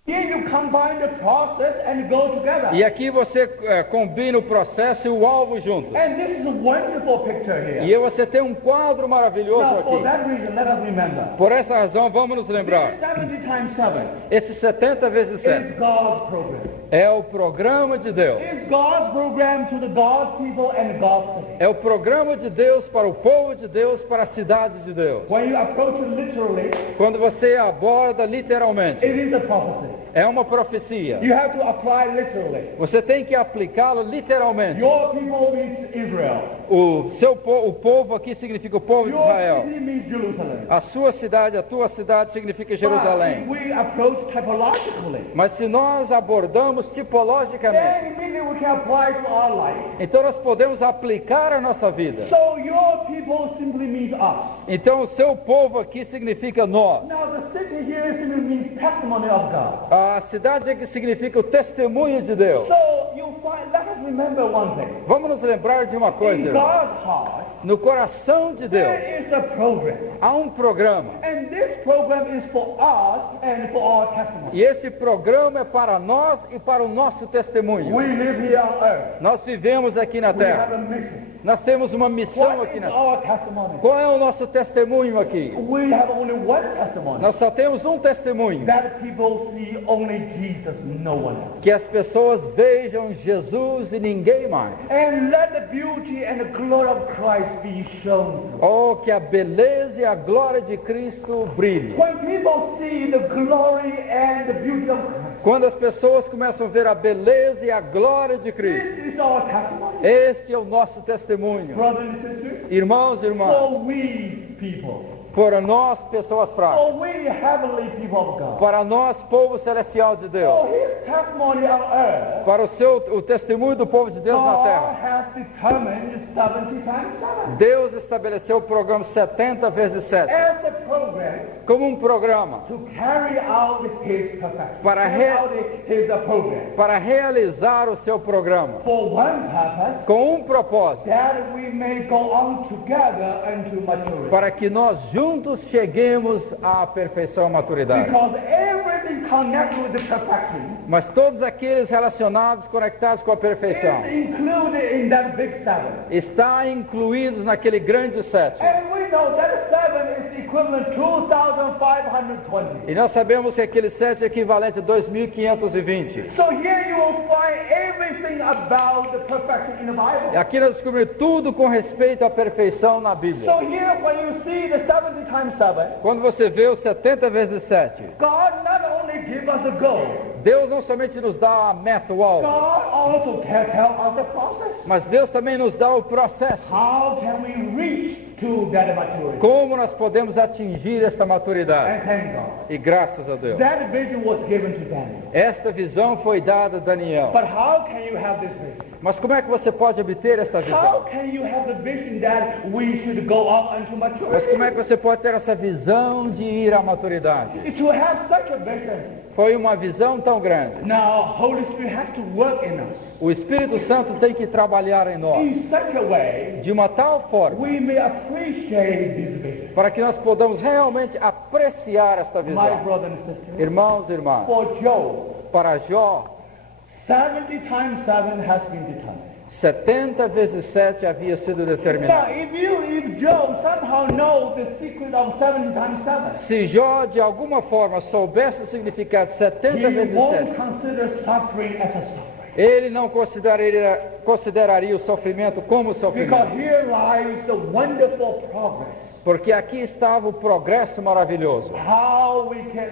Here you combine the process and go together. E aqui você combina o processo e o alvo juntos. And this is a wonderful picture here. E você tem um quadro maravilhoso Now, for aqui. that reason, let us remember. Por essa razão, vamos nos lembrar. This 70 times 7 Esse 70 vezes 7 is God's program. é o programa de Deus. It's God's program to the God's people and God's city. É o programa de Deus para o povo de Deus, para a cidade de Deus. When you approach it literally, Quando você aborda literalmente, it is a prophecy. É uma profecia. You have to apply literally. Você tem que aplicá-lo literalmente. Your people means Israel. O povo aqui significa o povo de Your Israel. city means Jerusalem. A sua cidade, a tua cidade significa But Jerusalém. if we approach typologically, Mas se nós abordamos tipologicamente, then immediately we can apply to our life. então nós podemos aplicar a nossa vida. So your people simply means us. Então o seu povo aqui significa nós. Now the city here simply means testimony of God. A cidade aqui significa o testemunho de Deus. So you find, let us remember one thing. Vamos nos lembrar de uma coisa, In irmão. God's heart, No coração de Deus there is a program. há um programa. And this program is for us and for our testimony. E esse programa é para nós e para o nosso testemunho. We live here on earth. Nós vivemos aqui na We have terra. a mission. Nós temos uma missão What aqui is na terra. our testimony? Qual é o nosso testemunho aqui? We have only one testimony. Nós só temos um testemunho. That people see only Jesus, no one else. Que as pessoas vejam Jesus e ninguém mais. And let the beauty and the glory of Christ be shown. Oh, que a beleza e a glória de Cristo brilhe. When people see the glory and the beauty of Christ, Quando as pessoas começam a ver a beleza e a glória de Cristo, this is our testimony. esse é o nosso testemunho. Brothers and sisters, Irmãos e irmãs, for we people, para nós, pessoas fracas, for we heavenly people of God, para nós, povo celestial de Deus, for his testimony on earth, para o testemunho do povo de Deus na God terra, has determined 70 times 7. Deus estabeleceu o programa 70 vezes 7 As a program como um programa to carry out his perfection, Para carry out his program. para realizar o seu programa For one purpose, com um propósito, that we may go on together unto maturity. para que nós juntos cheguemos à perfeição e maturidade. Because everything connected with the perfection Mas todos aqueles relacionados, conectados com a perfeição, is included in that big seven. está incluídos naquele grande 7. And we know that seven is equivalent to 2,520. E nós sabemos que aquele 7 é equivalente a 2.520. So here you will find everything about the perfection in the Bible. E aqui nós descobrimos tudo com respeito à perfeição na Bíblia. So here when you see the 70 times 7, Quando você vê o 70 vezes 7, God not only gives us a goal, Deus não somente nos dá a meta, o alvo, God also can tell us the process. mas Deus também nos dá o processo. How can we reach to that maturity? Como nós podemos atingir esta maturidade? And thank God. E graças a Deus. That vision was given to Daniel. Esta visão foi dada a Daniel. But how can you have this vision? Mas como é que você pode obter esta How visão? can you have the vision that we should go up unto Mas maturity? como é que você pode ter essa visão de ir à maturidade? To have such a vision, Foi uma visão tão grande. now Holy Spirit has to work in us O Espírito Santo tem que trabalhar em nós in such a way de uma tal forma we may appreciate this vision. para que nós podamos realmente apreciar esta My visão. brother and sister, Irmãos e irmãs, for Job, para Jó, 70 times 7 has been determined. 70 vezes 7 havia sido Now, determinado. if Job somehow knows the secret of 70 times 7, Se Jó de alguma forma soubesse o significado de 70 he vezes won't 7, consider suffering as a suffering. ele não consideraria o sofrimento como Because sofrimento. here lies the wonderful progress. Porque aqui estava o progresso maravilhoso. How we can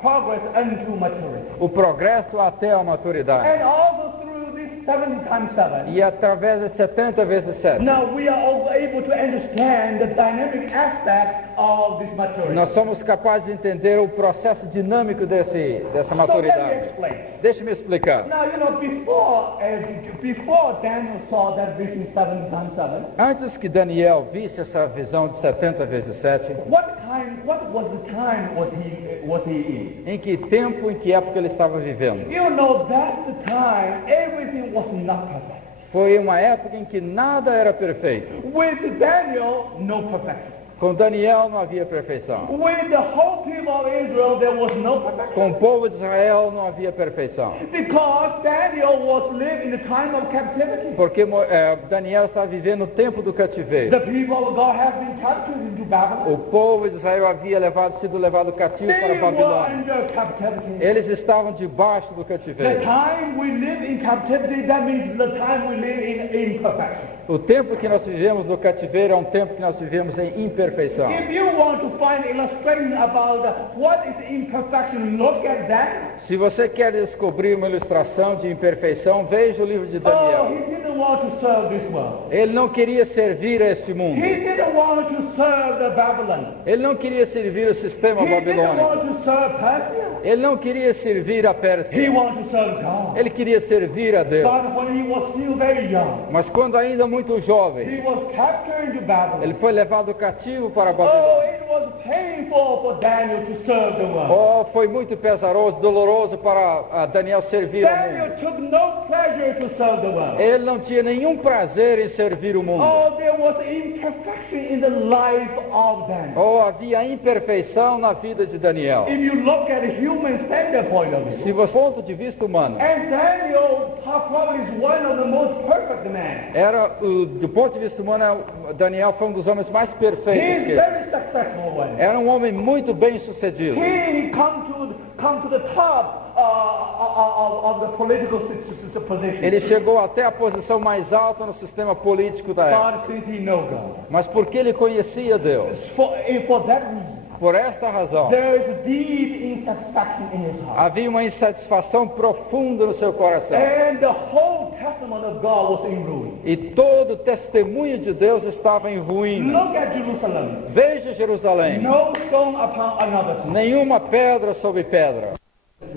progress unto maturity. O progresso até a maturidade. And also through this 70 times 7, E através de 70 vezes 7, now we are also able to understand the dynamic aspect of this maturity. nós somos capazes de entender o processo dinâmico dessa So let me maturidade. explain. Deixe-me explicar. Now, before Daniel saw that vision 70 times 7, Antes que Daniel visse essa visão de 70 vezes 7, what was the time was he in? em que tempo, em que época ele estava vivendo? You know, that's the time everything was not perfect. Foi uma época em que nada era perfeito. With Daniel, no perfection. Com Daniel não havia perfeição. With the whole people of Israel, there was no perfection. Com o povo de Israel não havia perfeição. Because Daniel was living in the time of captivity. Porque Daniel estava vivendo o tempo do cativeiro. The people of God have been captured into Babylon. O povo de Israel havia sido levado cativo para a They were Babilônia. under captivity. Eles estavam debaixo do The cativeiro. time we live in captivity, that means the time we live in imperfection. O tempo que nós vivemos no cativeiro é um tempo que nós vivemos em imperfeição. If you want to find illustration about what is imperfection, look at Daniel. Se você quer descobrir uma ilustração de imperfeição, veja o livro de Oh, Daniel. he didn't want to serve this world. Ele não queria servir a este mundo. He didn't want to serve the Babylon. Ele não queria servir o sistema He didn't babilônico. want to serve Persia. Ele não queria servir a He Pérsia. wanted to serve God. Ele queria servir a Deus. But when he was still very young, Mas quando ainda muito jovem, he was captured into Babylon. ele foi levado cativo para a Oh, Babilônia. it was painful for Daniel to serve the world. Oh, foi muito pesaroso, doloroso para Daniel servir ao Daniel mundo. took no pleasure to serve the world. Ele não tinha nenhum prazer em servir o mundo. Oh, there was imperfection in the life of Daniel. Oh, havia imperfeição na vida de Daniel. If you look at a human standard point of view, Se você ponto de vista humano, and Daniel probably is one of the most perfect men. do ponto de vista humano, Daniel foi um dos homens mais He perfeitos is que very successful one. era um homem muito bem sucedido. He come to the top of the political position. Ele chegou até a posição mais alta no sistema político da época. But since he know God, Mas porque ele conhecia Deus, for that reason, por esta razão, there is deep insatisfaction in his heart. havia uma insatisfação profunda no seu coração. And the whole testament of God was in ruin. E todo o testemunho de Deus estava em ruína. Look at Jerusalem. Veja Jerusalém, No stone upon another stone. nenhuma pedra sobre pedra.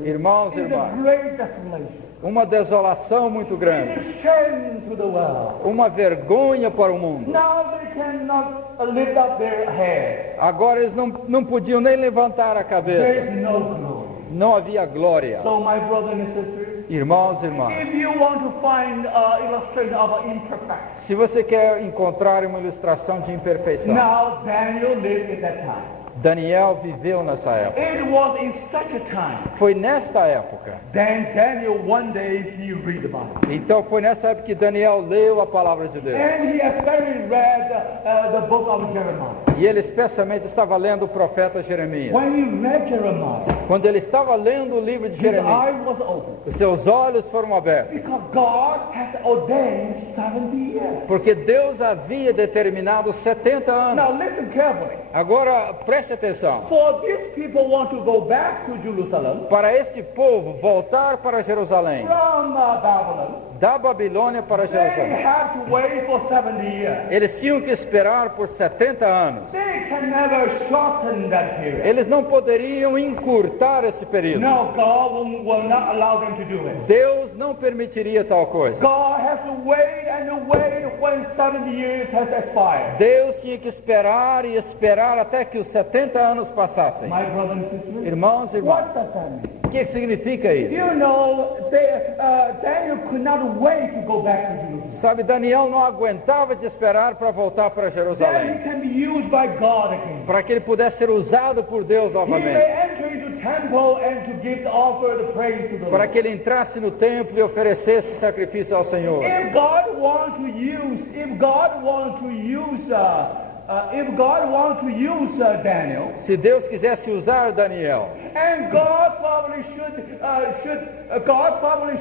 Irmãos e It's a irmãs, great desolation. uma desolação muito grande, It's a shame to the world. uma vergonha para o mundo. Now they cannot lift up their head. Agora eles não podiam nem levantar a There cabeça, is no glory. não havia glória. So my brothers and sisters, Irmãos e irmãs, if you want to find illustration of imperfection, se você quer encontrar uma ilustração de imperfeição, now Daniel lived in that time. Daniel viveu nessa época. It was in such a time. Foi nesta época. Then Daniel one day he read the Bible. Então foi nessa época que Daniel leu a palavra de Deus. And he especially read the book of Jeremiah. E ele especialmente estava lendo o profeta Jeremias. When he read Jeremiah, Quando ele estava lendo o livro de his Jeremias, eyes was open. os seus olhos foram abertos. Because God has ordained 70 years. Porque Deus havia determinado 70 Now anos. listen carefully. Agora preste atenção. For these people want to go back to Jerusalem Para esse povo voltar para Jerusalém, from Babylon, da Babilônia para they Jerusalém, have to wait for 70 years. eles tinham que esperar por 70 anos. They can never shorten that period. Eles não poderiam encurtar esse período. No, God will not allow them to do it. Deus não permitiria tal coisa. God has to wait and wait when 70 years has expired. Deus tinha que esperar e esperar até que os 70 anos passassem. My brothers and sisters, Irmãos e irmãs, what does that mean? o que significa isso? You know, Daniel could not wait to go back to Jerusalem. Sabe, Daniel não aguentava de esperar para voltar para Then Jerusalém, he can be used by God again. para que ele pudesse ser usado por Deus He may novamente, enter into temple and to give offer the praise to the para Lord. que ele entrasse no templo e oferecesse sacrifício ao Senhor. If God wants to use, Daniel, Se Deus quisesse usar Daniel, and God probably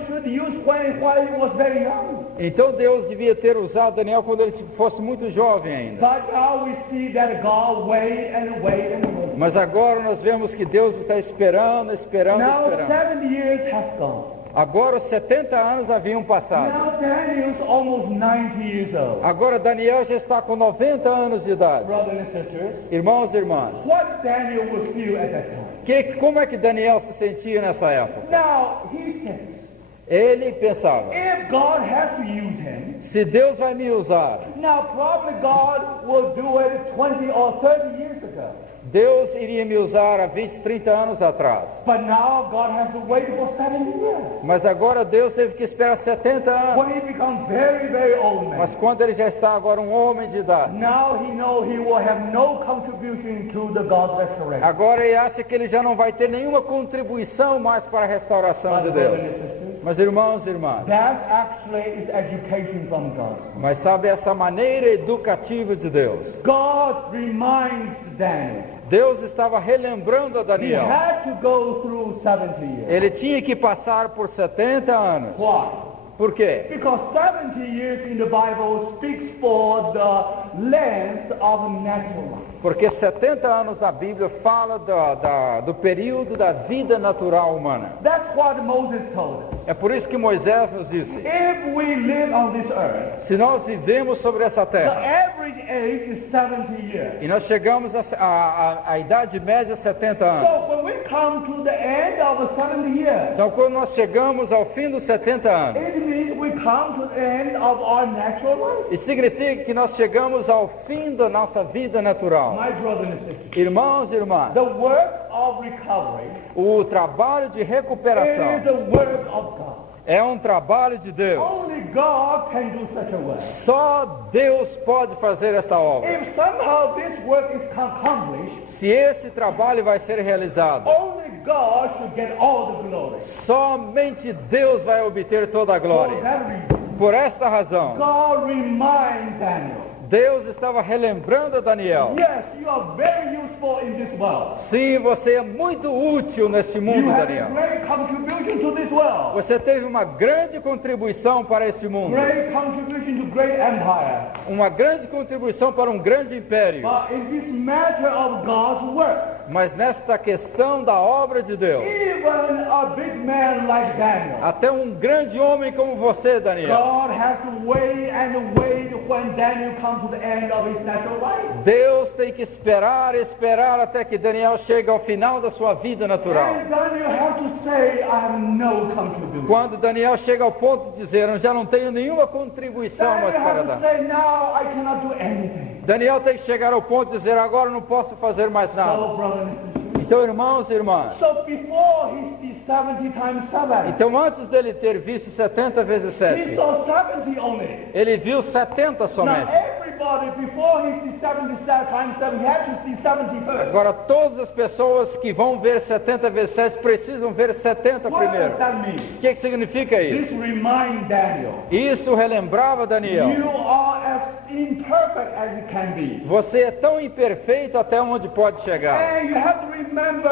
should use while he was very young. então Deus devia ter usado Daniel quando ele fosse muito jovem ainda. But now we see that God wait and wait and wait. Mas agora nós vemos que Deus está esperando. Now 70 years has gone. Agora os 70 anos haviam passado. Now Daniel's almost 90 years old. Agora Daniel já está com 90 anos de idade. Brothers and sisters, Irmãos e irmãs, what Daniel would feel at that time? como é que Daniel se sentia nessa época? Now he thinks, Ele pensava, if God has to use him, se Deus vai me usar, now probably God will do it 20 or 30 years ago. Deus iria me usar há 20, 30 anos atrás. But now God has to wait for 70 years. Mas agora Deus teve que esperar 70 anos. When he becomes very, very old man, Mas quando ele já está agora um homem de idade, now he knows he will have no contribution to the God's restoration. agora ele acha que ele já não vai ter nenhuma contribuição mais para a restauração de Deus. Mas irmãos e irmãs, That actually is education from God. mas sabe essa maneira educativa de Deus? God reminds Daniel. Deus estava relembrando a He Daniel. had to go through 70 years. Ele tinha que passar por 70 anos. Why? Por quê? Because 70 years in the Bible speaks for the length of natural life. Porque 70 anos na Bíblia fala do período da vida natural humana. That's what Moses told us. É por isso que Moisés nos disse, If we live on this earth, se nós vivemos sobre essa the terra, average age is 70 years. e nós chegamos à idade média 70 anos. So when we come to the end of the 70 years, Então quando nós chegamos ao fim dos 70 anos, it means we come to the end of our natural life. isso significa que nós chegamos ao fim da nossa vida natural. My brothers and sisters, Irmãos e irmãs, the work of recovery o trabalho de recuperação is the work of God. é um trabalho de Deus. Only God can do such a work. Só Deus pode fazer essa obra. If somehow this work is accomplished, Se esse trabalho vai ser realizado, only God should get all the glory. somente Deus vai obter toda a For glória. that reason, Por esta razão, God reminds Daniel, Deus estava relembrando a Daniel. yes, you are very useful in this world. Sim, você é muito útil neste You mundo, have a Daniel. great contribution to this world. Você teve uma grande contribuição para este mundo. Great contribution to great empire. Uma grande contribuição para um grande império. But in this matter of God's work, Mas nesta questão da obra de Deus, even a big man like Daniel, até um grande homem como você, Daniel, God has to wait and wait when Daniel comes to the end of his natural life. Deus tem que esperar até que Daniel chegue ao final da sua vida natural. And Daniel has to say, I have no contribution. Quando Daniel chega ao ponto de dizer, eu já não tenho nenhuma contribuição mais Daniel para has to dar. say, now I cannot do anything. Daniel tem que chegar ao ponto de dizer, agora eu não posso fazer mais nada. So, brothers and sisters, Então, irmãos e irmãs, so before he sees 70 times 7, então antes dele ter visto 70 vezes he 7, saw 70 only. ele viu 70 Now somente. everybody, before he sees 70 times 7, he has to see 70 first. Agora, todas as pessoas que vão ver 70 vezes 7 precisam ver 70 What primeiro. does that mean? O que significa This isso? reminds Daniel, Isso relembrava Daniel. you are as imperfect as you can be. Você é tão imperfeito até onde pode chegar. And you have to remember,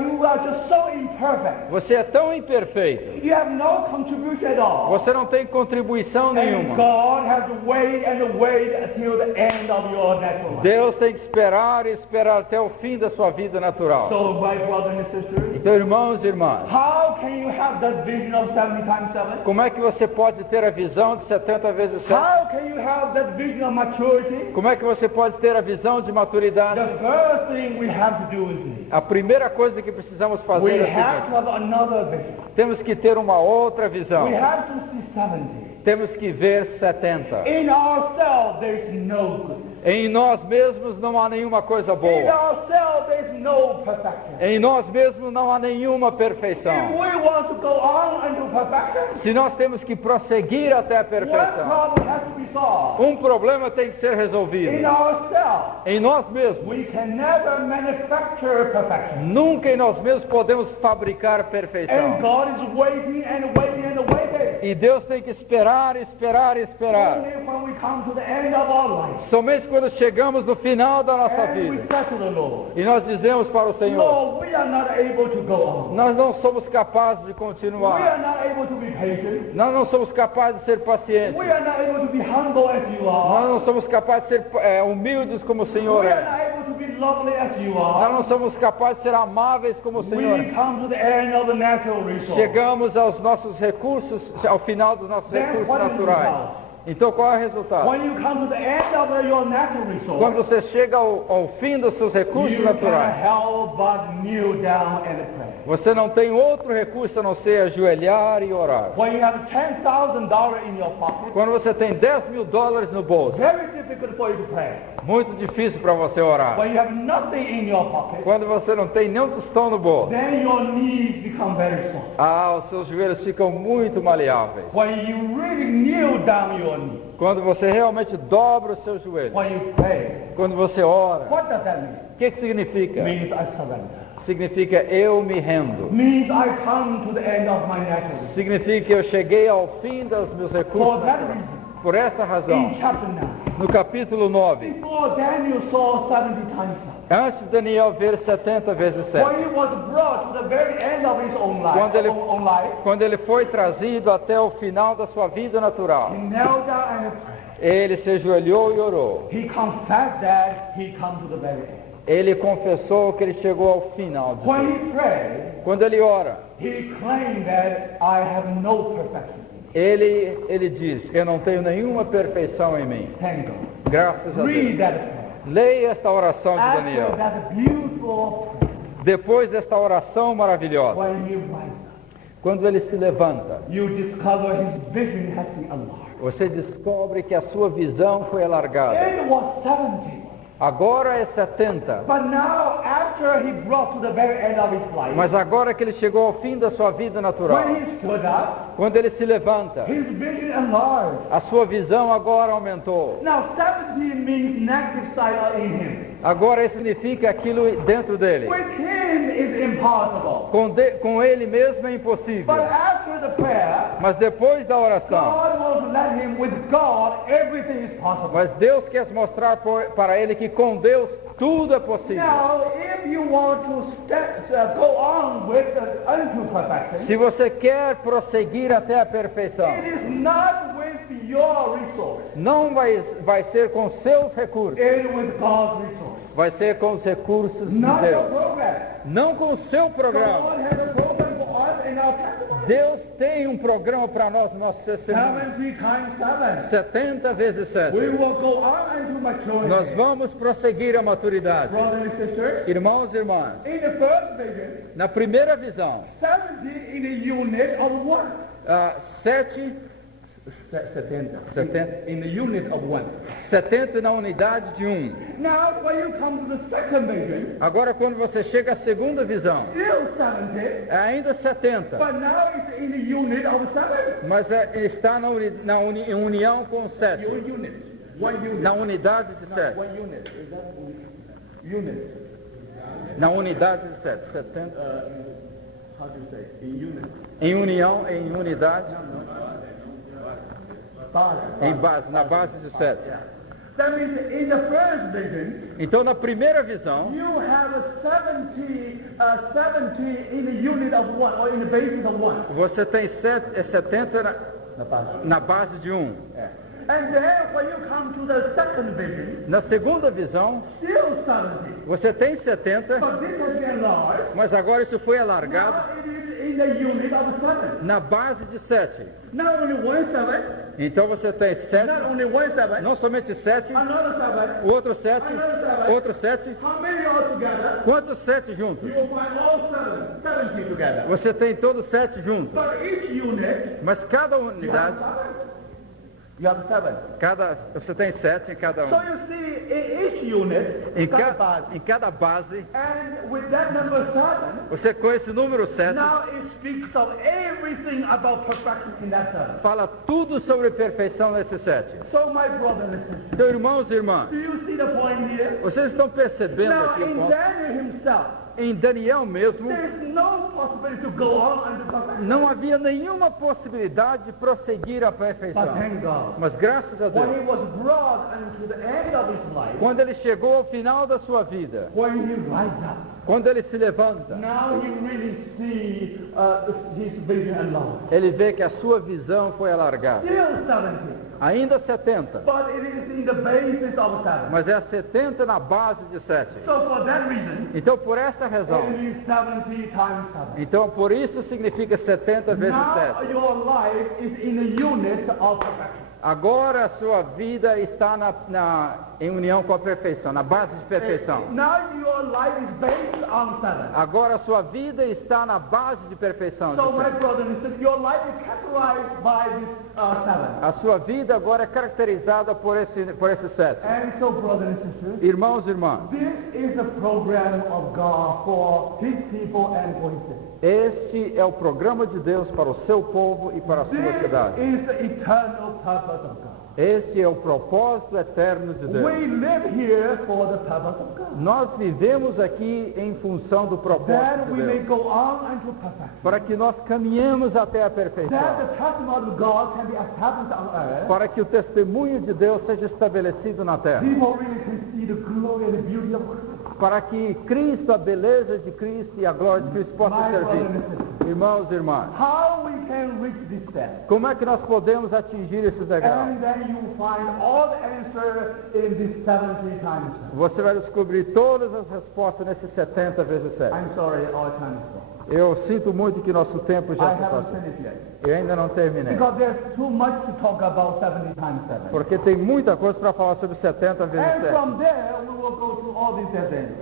you are just so imperfect. Você é tão imperfeito. You have no contribution at all. Você não tem contribuição And nenhuma. God has to wait and wait until the end of your natural life. Deus tem que esperar e esperar até o fim da sua vida natural. So, my brothers and sisters, Então, irmãos e irmãs, how can you have that vision of 70 times 7? como é que você pode ter a visão de 70 vezes 7? How can you have that vision of maturity? Como é que você pode ter a visão de maturidade? The first thing we have to do is this. A primeira coisa que precisamos We fazer é a have seguinte: to have another vision. temos que ter uma outra visão. We have to see 70. Temos que ver 70. In ourselves, there is no good. Em nós mesmos não há nenhuma coisa In boa. ourselves, there is no perfection. Em nós mesmos não há nenhuma If perfeição. we want to go on unto perfection, Se nós temos que prosseguir até a one perfeição, problem has to be solved. um problema tem que ser In resolvido. ourselves, Em nós mesmos. we can never manufacture perfection. Nunca em nós mesmos podemos fabricar And perfeição. God is waiting and waiting and waiting. E Deus tem que esperar, esperar, esperar. Only when we come to the end of our life, Somente quando chegamos no final da nossa and we vida say to the Lord, e nós dizemos para o Senhor, Lord, we are not able to go on. nós não somos capazes de We are continuar. not able to be patient. Nós não somos capazes de ser pacientes. We are not able to be humble as you Nós are. não somos capazes de ser humildes como o Senhor We are é. not able to be lovely as you Nós are. não somos capazes de ser amáveis como o Senhor We é. come to the end of the natural resource. Chegamos aos nossos recursos, ao final dos nossos Then recursos what is the naturais. result? Então qual é o resultado? When you come to the end of your natural Quando resource, você chega ao fim dos seus recursos you cannot naturais, help but kneel down and pray. você não tem outro recurso a não ser ajoelhar e orar. When you have $10,000 in your pocket, Quando você tem $10.000 no bolso, very difficult for you to pray. muito difícil para você orar. When you have nothing in your pocket, Quando você não tem nenhum tostão no bolso, then your knees become very soft. os seus joelhos ficam muito maleáveis. When you really kneel down your knee, Quando você realmente dobra os seus joelhos, when you pray, quando você ora, what does that mean? o que significa? Means I surrender. Significa eu me rendo. Means I come to the end of my natural. Significa que eu cheguei ao fim dos meus For recursos that naturais. reason, Por esta razão, in chapter 9, no capítulo 9, before Daniel saw 70 times Antes de Daniel ver 70 vezes 7. when he was brought to the very end of his own life, Quando ele foi trazido até o final da sua vida natural, he knelt down and prayed. ele se ajoelhou e orou. He confessed that he come to the very end. Ele confessou que ele chegou ao final de When tudo. he prayed, Quando ele ora, he claimed that I have no perfection. ele diz, eu não tenho nenhuma perfeição em mim. Thank God. Graças a Read Deus. that prayer. Leia esta oração de After Daniel. that beautiful prayer, Depois desta oração maravilhosa, when he rises up, quando ele se levanta, you discover his vision has been enlarged. você descobre que a sua visão foi alargada. It was 70. Agora é 70. But now, after he brought to the very end of his life, Mas agora que ele chegou ao fim da sua vida natural, when he stood up, quando ele se levanta, his vision enlarged. a sua visão agora aumentou. Now, 70 means negative side in him. Agora isso significa aquilo dentro dele. With him is impossible. Com ele mesmo é impossível. But after the prayer, Mas depois da oração, God will let him, with God, everything is possible. mas Deus quer mostrar para ele que com Deus tudo é possível. Now, if you want to go on with unto perfection, Se você quer prosseguir até a perfeição, it is not with your resource. não vai ser com seus recursos, It is with God's resource. vai ser com os recursos de Not your Deus, program. não com o seu programa. God has a program for us in our testimony. Deus tem um programa para nós, no nosso testemunho. 70 times 7. 70 vezes 7. We will go on into maturity. Nós vamos prosseguir a maturidade. Brothers and sisters, Irmãos e irmãs, in the first vision, na primeira visão, 70 in the unit of one. 70 In the unit of one. 70 na unidade de 1. Now, when you come to the second vision, Agora, quando você chega à segunda visão, still 70, é ainda 70, but now it's in the unit of 7. mas está em união com 7, Your unit. One unit. na unidade de 7, One unit. Is that unit? na unidade de 7, 70, How do you say? In unit. em união, em unidade, em base, na base de 7. That means in the first vision, Então, na primeira visão, you have a 70 in the unit of one, or in the basis of one. você tem 70 na base de 1. And then when you come to the second vision, Na segunda visão, still 70. você tem 70, But this has been enlarged. mas agora isso foi alargado Now it is in the unit of 7. na base de 7. Not only one 7, Então você tem 7, not only one 7, não somente 7, another 7. outro 7, outro 7. How many altogether? Quantos 7 juntos? You will find all 70 together. Você tem todos 7 juntos. But each unit, Mas cada unidade, you have 7. você tem 7 em cada So um. you see, in each unit, Em cada base, and with that number 7, você com esse número 7, now it speaks of everything about perfection in that 7. fala tudo sobre perfeição nesse 7. So my brother and sister, Então, irmãos e irmãs, do you see the point here? vocês estão percebendo Now aqui o in ponto? Daniel himself, Em Daniel mesmo, there is no possibility to go on unto perfection. não havia nenhuma possibilidade de prosseguir a But perfeição. thank God, Mas graças a when he Deus, was brought unto the end of his life, quando ele chegou ao final da sua vida, when he rises up, quando ele se levanta, now he really sees his vision enlarged. ele vê que a sua visão foi alargada. Still 70, Ainda 70, but it is in the basis of 7. mas é 70 na base de 7. So for that reason, Então, por essa razão, it is 70 times 7. então por isso significa 70 vezes Now 7. your life is in a unit of perfection. Agora a sua vida está em união com a perfeição, na base de perfeição. Now your life is based on 7. Agora a sua vida está na base de perfeição. So de my sete. brother and sister, your life is characterized by this 7. A sua vida agora é caracterizada por esse 7. And so brother and sister, Irmãos e irmãs, this is the program of God for his people and for his city. este é o programa de Deus para o seu povo e para a sua This cidade. is the eternal purpose of God. Este é o propósito eterno de Deus. We live here for the purpose of God. Nós vivemos aqui em função do propósito That de we may Deus, go on unto perfection. para que nós caminhemos até a That perfeição, the testimony of God can be established on earth. para que o testemunho de Deus seja estabelecido na terra, People really can see the glory and the beauty of Christ. para que Cristo, a beleza de Cristo e a glória de Cristo possam My servir. brother and sister, Irmãos e irmãs, how we can reach this step? como é que nós podemos atingir esses degraus? And then you find all the answer in this 70 times. Você vai descobrir todas as respostas nesses 70 vezes 7. I'm sorry, our time is gone. Eu sinto muito que nosso tempo já I se haven't passou. finished yet. Eu ainda não terminei. Because there's too much to talk about 70 times 7. Porque tem muita coisa para falar sobre 70 vezes And 7. from there, we will go to all these designs.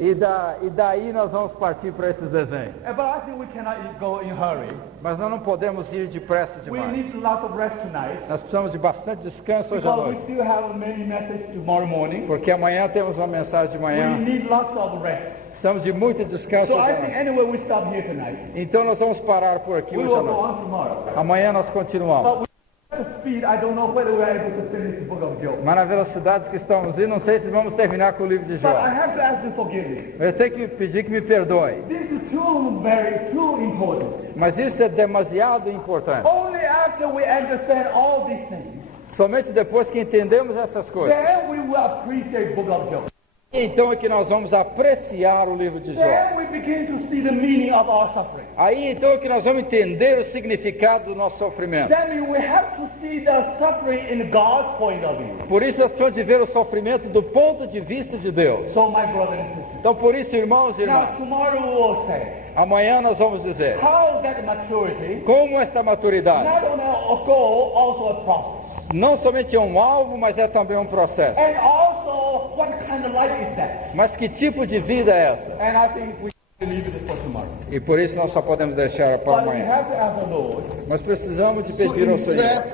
E daí nós vamos partir para esses desenhos. But I think we cannot go in hurry. Mas nós não podemos ir depressa We demais. need lots of rest tonight. Nós precisamos de bastante descanso hoje à Because we noite. still have many messages tomorrow morning. Porque amanhã temos uma mensagem de We manhã. need lots of rest. Precisamos de muito descanso So hoje I à think noite. anyway we stop here tonight. Então nós vamos parar por aqui We hoje à will go noite. on tomorrow. Amanhã nós continuamos. But at the speed, I don't know whether we are able to finish the book of Job. Mas na velocidade que estamos indo, não sei se vamos terminar com o livro de But I Jó. have to ask you to forgive me. Eu tenho que pedir que me perdoe. This is too important. Mas isso é demasiado importante. Only after we understand all these things, Somente depois que entendemos essas coisas, then we will appreciate book of Job. então é que nós vamos apreciar o livro de Jó. Then we begin to see the meaning of our suffering. Aí então é que nós vamos entender o significado do nosso sofrimento. Then we have to see the suffering in God's point of view. Por isso nós temos de ver o sofrimento do ponto de vista de Deus. So my brother and sister. Então por isso, irmãos e Now irmãs, tomorrow we will say, amanhã nós vamos dizer how that maturity, como esta maturidade not only a goal, also a process. não somente é um alvo, mas é também um processo. And also, what kind of life is that? Mas que tipo de vida é essa? And I think we should leave it for tomorrow. E por isso nós só podemos deixar para But we amanhã. have to ask the Lord Nós precisamos de to pedir ao Senhor, impress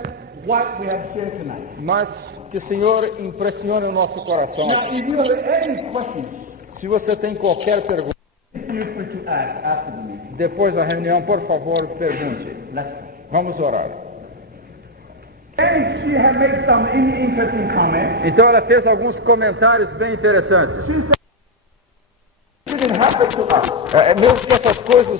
what we have shared tonight. mas que o Senhor impressione o nosso coração. Now, if you have any questions, Se você tem qualquer pergunta, feel free to ask after the meeting. depois da reunião, por favor, pergunte. Let's pray. Vamos orar. And she had made some interesting comments. Então ela fez alguns comentários bem interessantes. It didn't happen to us. Mesmo que essas coisas